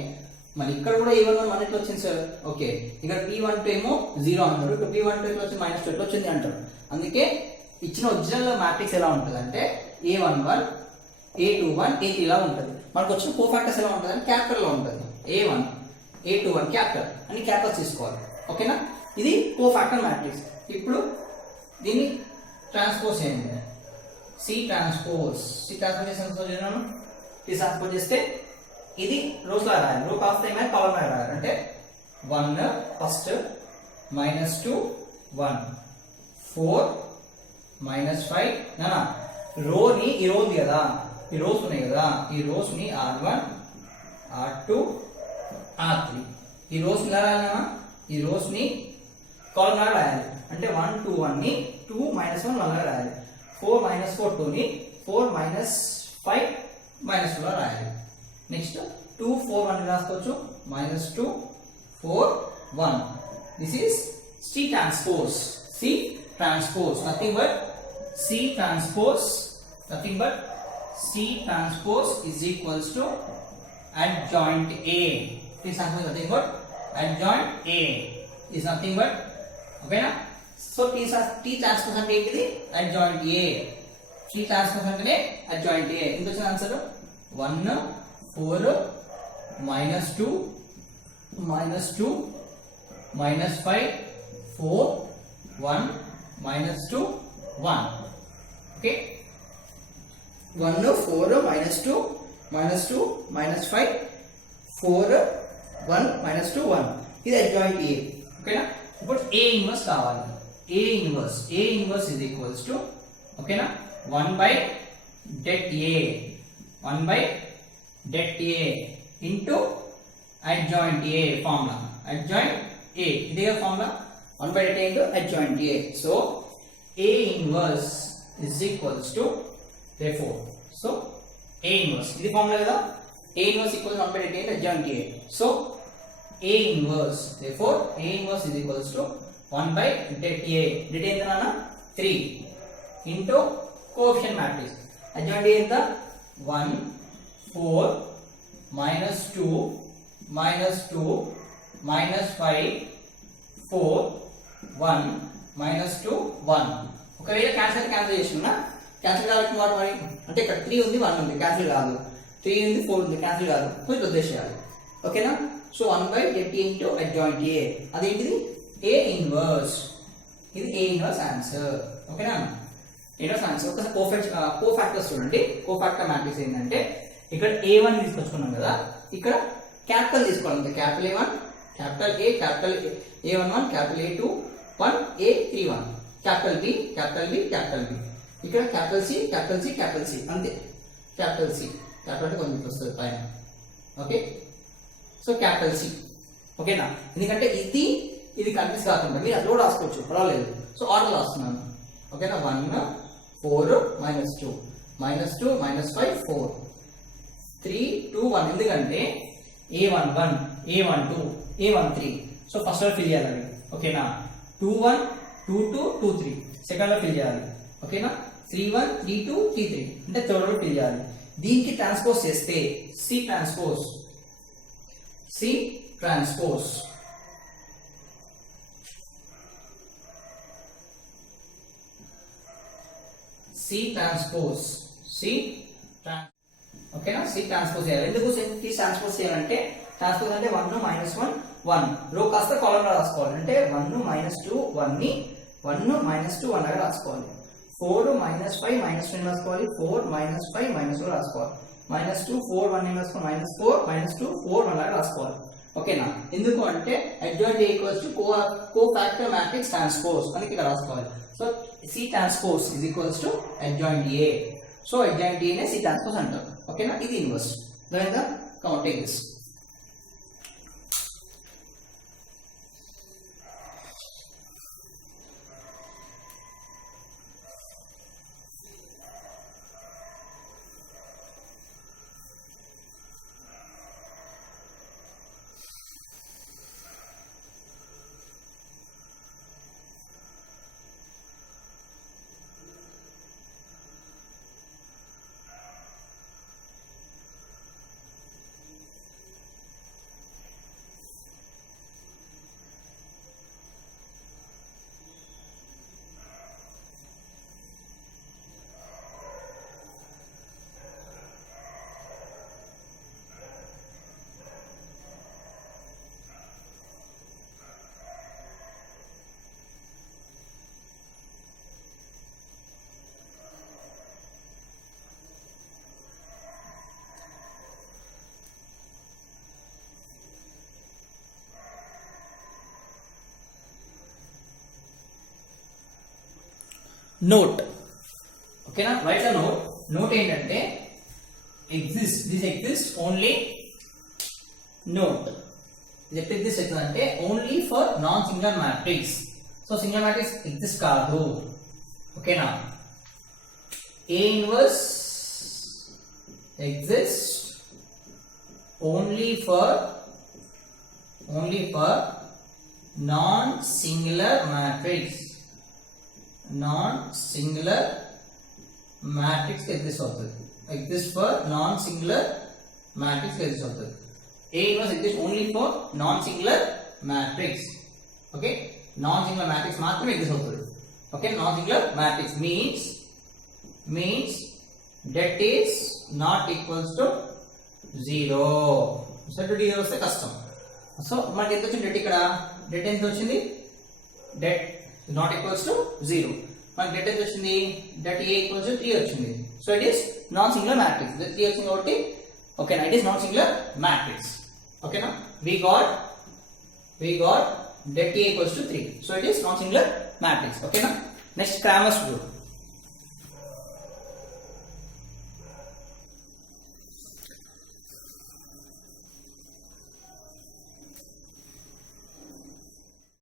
మరి ఇక్కడ కూడా A11 1 ఎట్లా వచ్చింది సార్? ఓకే, ఇక్కడ B12 ఏమో 0 అన్నారు, ఇక్కడ B12 ఎట్లా వచ్చింది -2 ఎట్లా వచ్చింది అంటారు. అందుకే ఇచ్చిన ఒరిజినల్ మ్యాట్రిక్స్ ఎలా ఉంటుంది అంటే A11 A21 A3 ఇలా ఉంటుంది. మనకు వచ్చిన కోఫాక్టర్స్ ఎలా ఉంటుంది అంటే క్యాపిటల్ లో ఉంటుంది. A1 A21 క్యాపిటల్ అని క్యాపిటల్స్ తీసుకోవాలి. ఓకేనా, ఇది కోఫాక్టర్ మ్యాట్రిక్స్. ఇప్పుడు దీన్ని ట్రాన్స్పోజ్ చేయండి. C ట్రాన్స్పోజ్ చేస్తున్నాను. ఇది ట్రాన్స్పోజ్ చేస్తే ఇది రోస్ లా రాయాలి, రో కాస్త ఏమైనా కాలమ్ లా రాయాలి. అంటే 1 ఫస్ట్ -2 1 4 -5 నానా రోని ఈ రోస్ కదా, ఈ రోస్ ఉన్నాయి కదా, ఈ రోస్ ని R1 R2 R3 ఈ రోస్ ని రాయాలన్నా, ఈ రోస్ ని కాలమ్ లా రాయాలి. అంటే 1 2 1 ని 2 -1 1 లా రాయాలి. 4 -4 2 ని 4 -5 -2 లా రాయాలి. నెక్స్ట్ 2 4 1 రాసుకోవచ్చు. -2 4 1. This is C transpose. C transpose. Nothing but C transpose. Nothing but C transpose is equals to adjoint A. This is nothing but adjoint A is nothing but, okay na? So T transpose అంటే ఏంటిది? Adjoint A. T transpose అంటే adjoint A. ఎంత వచ్చిన ఆన్సర్? 1 4 -2 -2 -5 4 1 -2 1. Okay, 1 4 -2 -2 -5 4 1 -2 1. ఇది adjoint A. ఓకేనా? ఇప్పుడు A inverse కావాలి. A inverse is equals to, ఓకేనా, 1 by det A, 1 by det A into adjoint A formula. Adjoint A, ఇదే ఫార్ములా, 1 by det A into adjoint A. So A inverse is equals to, therefore, so A inverse ఇది ఫార్ములా కదా, A inverse equals 1 by det A into adjoint A. So A inverse, therefore A inverse is equals to 1 by det A. Det ఎంత నాన్న? 3 into coefficient matrix. Adjoint A ఎంత? 1 4 -2 -2 -5 4 1 -2 1. ఒకవేళ క్యాన్సిల్ చేస్తున్నా, క్యాన్సిల్ కావాల్సిన వాడు మరి అంటే ఇక్కడ 3 ఉంది 1 ఉంది, క్యాన్సిల్ కాదు. 3 ఉంది 4 ఉంది, క్యాన్సిల్ కాదు, కొంచెం వదిలేసేయాలి. ఓకేనా? సో 1 by det A into adjoint A, అదేంటిది? A inverse. ఇది A inverse ఆన్సర్. ఓకేనా? Inverse answer. ఒకసారి కోఫాక్టర్స్ చూడండి. కోఫాక్టర్ మ్యాట్రిక్స్ ఏంటంటే ఇక్కడ A1 తీసుకొచ్చుకున్నాం కదా, ఇక్కడ క్యాపిటల్ తీసుకోవాలి. Capital A1 capital A capital A11 capital A2 1 A31 capital B capital B capital B. ఇక్కడ capital C capital C capital C అంతే. క్యాపిటల్ C క్యాపిటల్ అంటే కొంచెం వస్తుంది పైన. ఓకే సో క్యాపిటల్ సి ఓకేనా ఎందుకంటే ఇది కన్ఫ్యూజ్ కాకుండా మీరు అది కూడా రాసుకోవచ్చు పర్వాలేదు సో ఆర్డర్ రాస్తున్నాను ఓకేనా 1 4 -2 -2 -5 4 3 2 1 ఎందుకంటే A11 A12 A13 so first లో ఫిల్ చేయాలి ఓకేనా 21 22 23 సెకండ్ లో ఫిల్ చేయాలి ఓకేనా 31 32 33 అంటే థర్డ్ లో ఫిల్ చేయాలి దీనికి ట్రాన్స్పోజ్ చేస్తే C ట్రాన్స్పోజ్ ఓకేనా C ట్రాన్స్పోజ్ చేయాలి ఎందుకు C ట్రాన్స్పోజ్ చేయాలంటే ట్రాన్స్పోజ్ అంటే 1 -1 1 రో కాస్త కాలమ్ లో రాసుకోవాలి అంటే 1 -2 1 ని 1 -2 1 లాగా రాసుకోవాలి 4 -5 -2 రాసుకోవాలి 4 -5 -2 రాసుకోవాలి -2 4 1 రాసుకోవాలి -4 -2 4 1 లాగా రాసుకోవాలి ఓకేనా ఎందుకు అంటే adjoint A equals to cofactor matrix transpose అని ఇక్కడ రాసుకోవాలి so C transpose is equals to adjoint A so adjoint A నే C transpose అంటారు ఓకేనా ఇది ఇన్వర్స్ అర్థమైందా కమ్ టేక్ దిస్ నోట్ ఓకేనా రైట్ నోట్ ఏంటంటే ఎగ్జిస్ట్ ఓన్లీ నోట్ ఇది ఎట్లా ఎగ్జిస్ట్ అవుతుంది అంటే only for non singular matrix so singular matrix exist కాదు ఓకేనా A inverse exists only for non singular matrix exists for non singular matrix exists అవుతుంది A inverse exists only for non singular matrix okay non singular matrix మాత్రమే ఎగ్జిస్ట్ అవుతుంది okay non singular matrix means that is not equals to 0 so to 0 వస్తే కష్టం సో మనకి ఎంత వచ్చింది డెట్ ఇక్కడ డెట్ ఎంత వచ్చింది డెట్ not equals to 0 మనకి డెట్ ఎంత వచ్చింది డెట్ A equals to 3 వచ్చింది so it is non singular matrix ఇది 3 వచ్చింది కాబట్టి ఓకేనా it is non singular matrix ఓకేనా we got det A equals to 3 so it is non singular matrix ఓకేనా నెక్స్ట్ క్రామర్స్ రూల్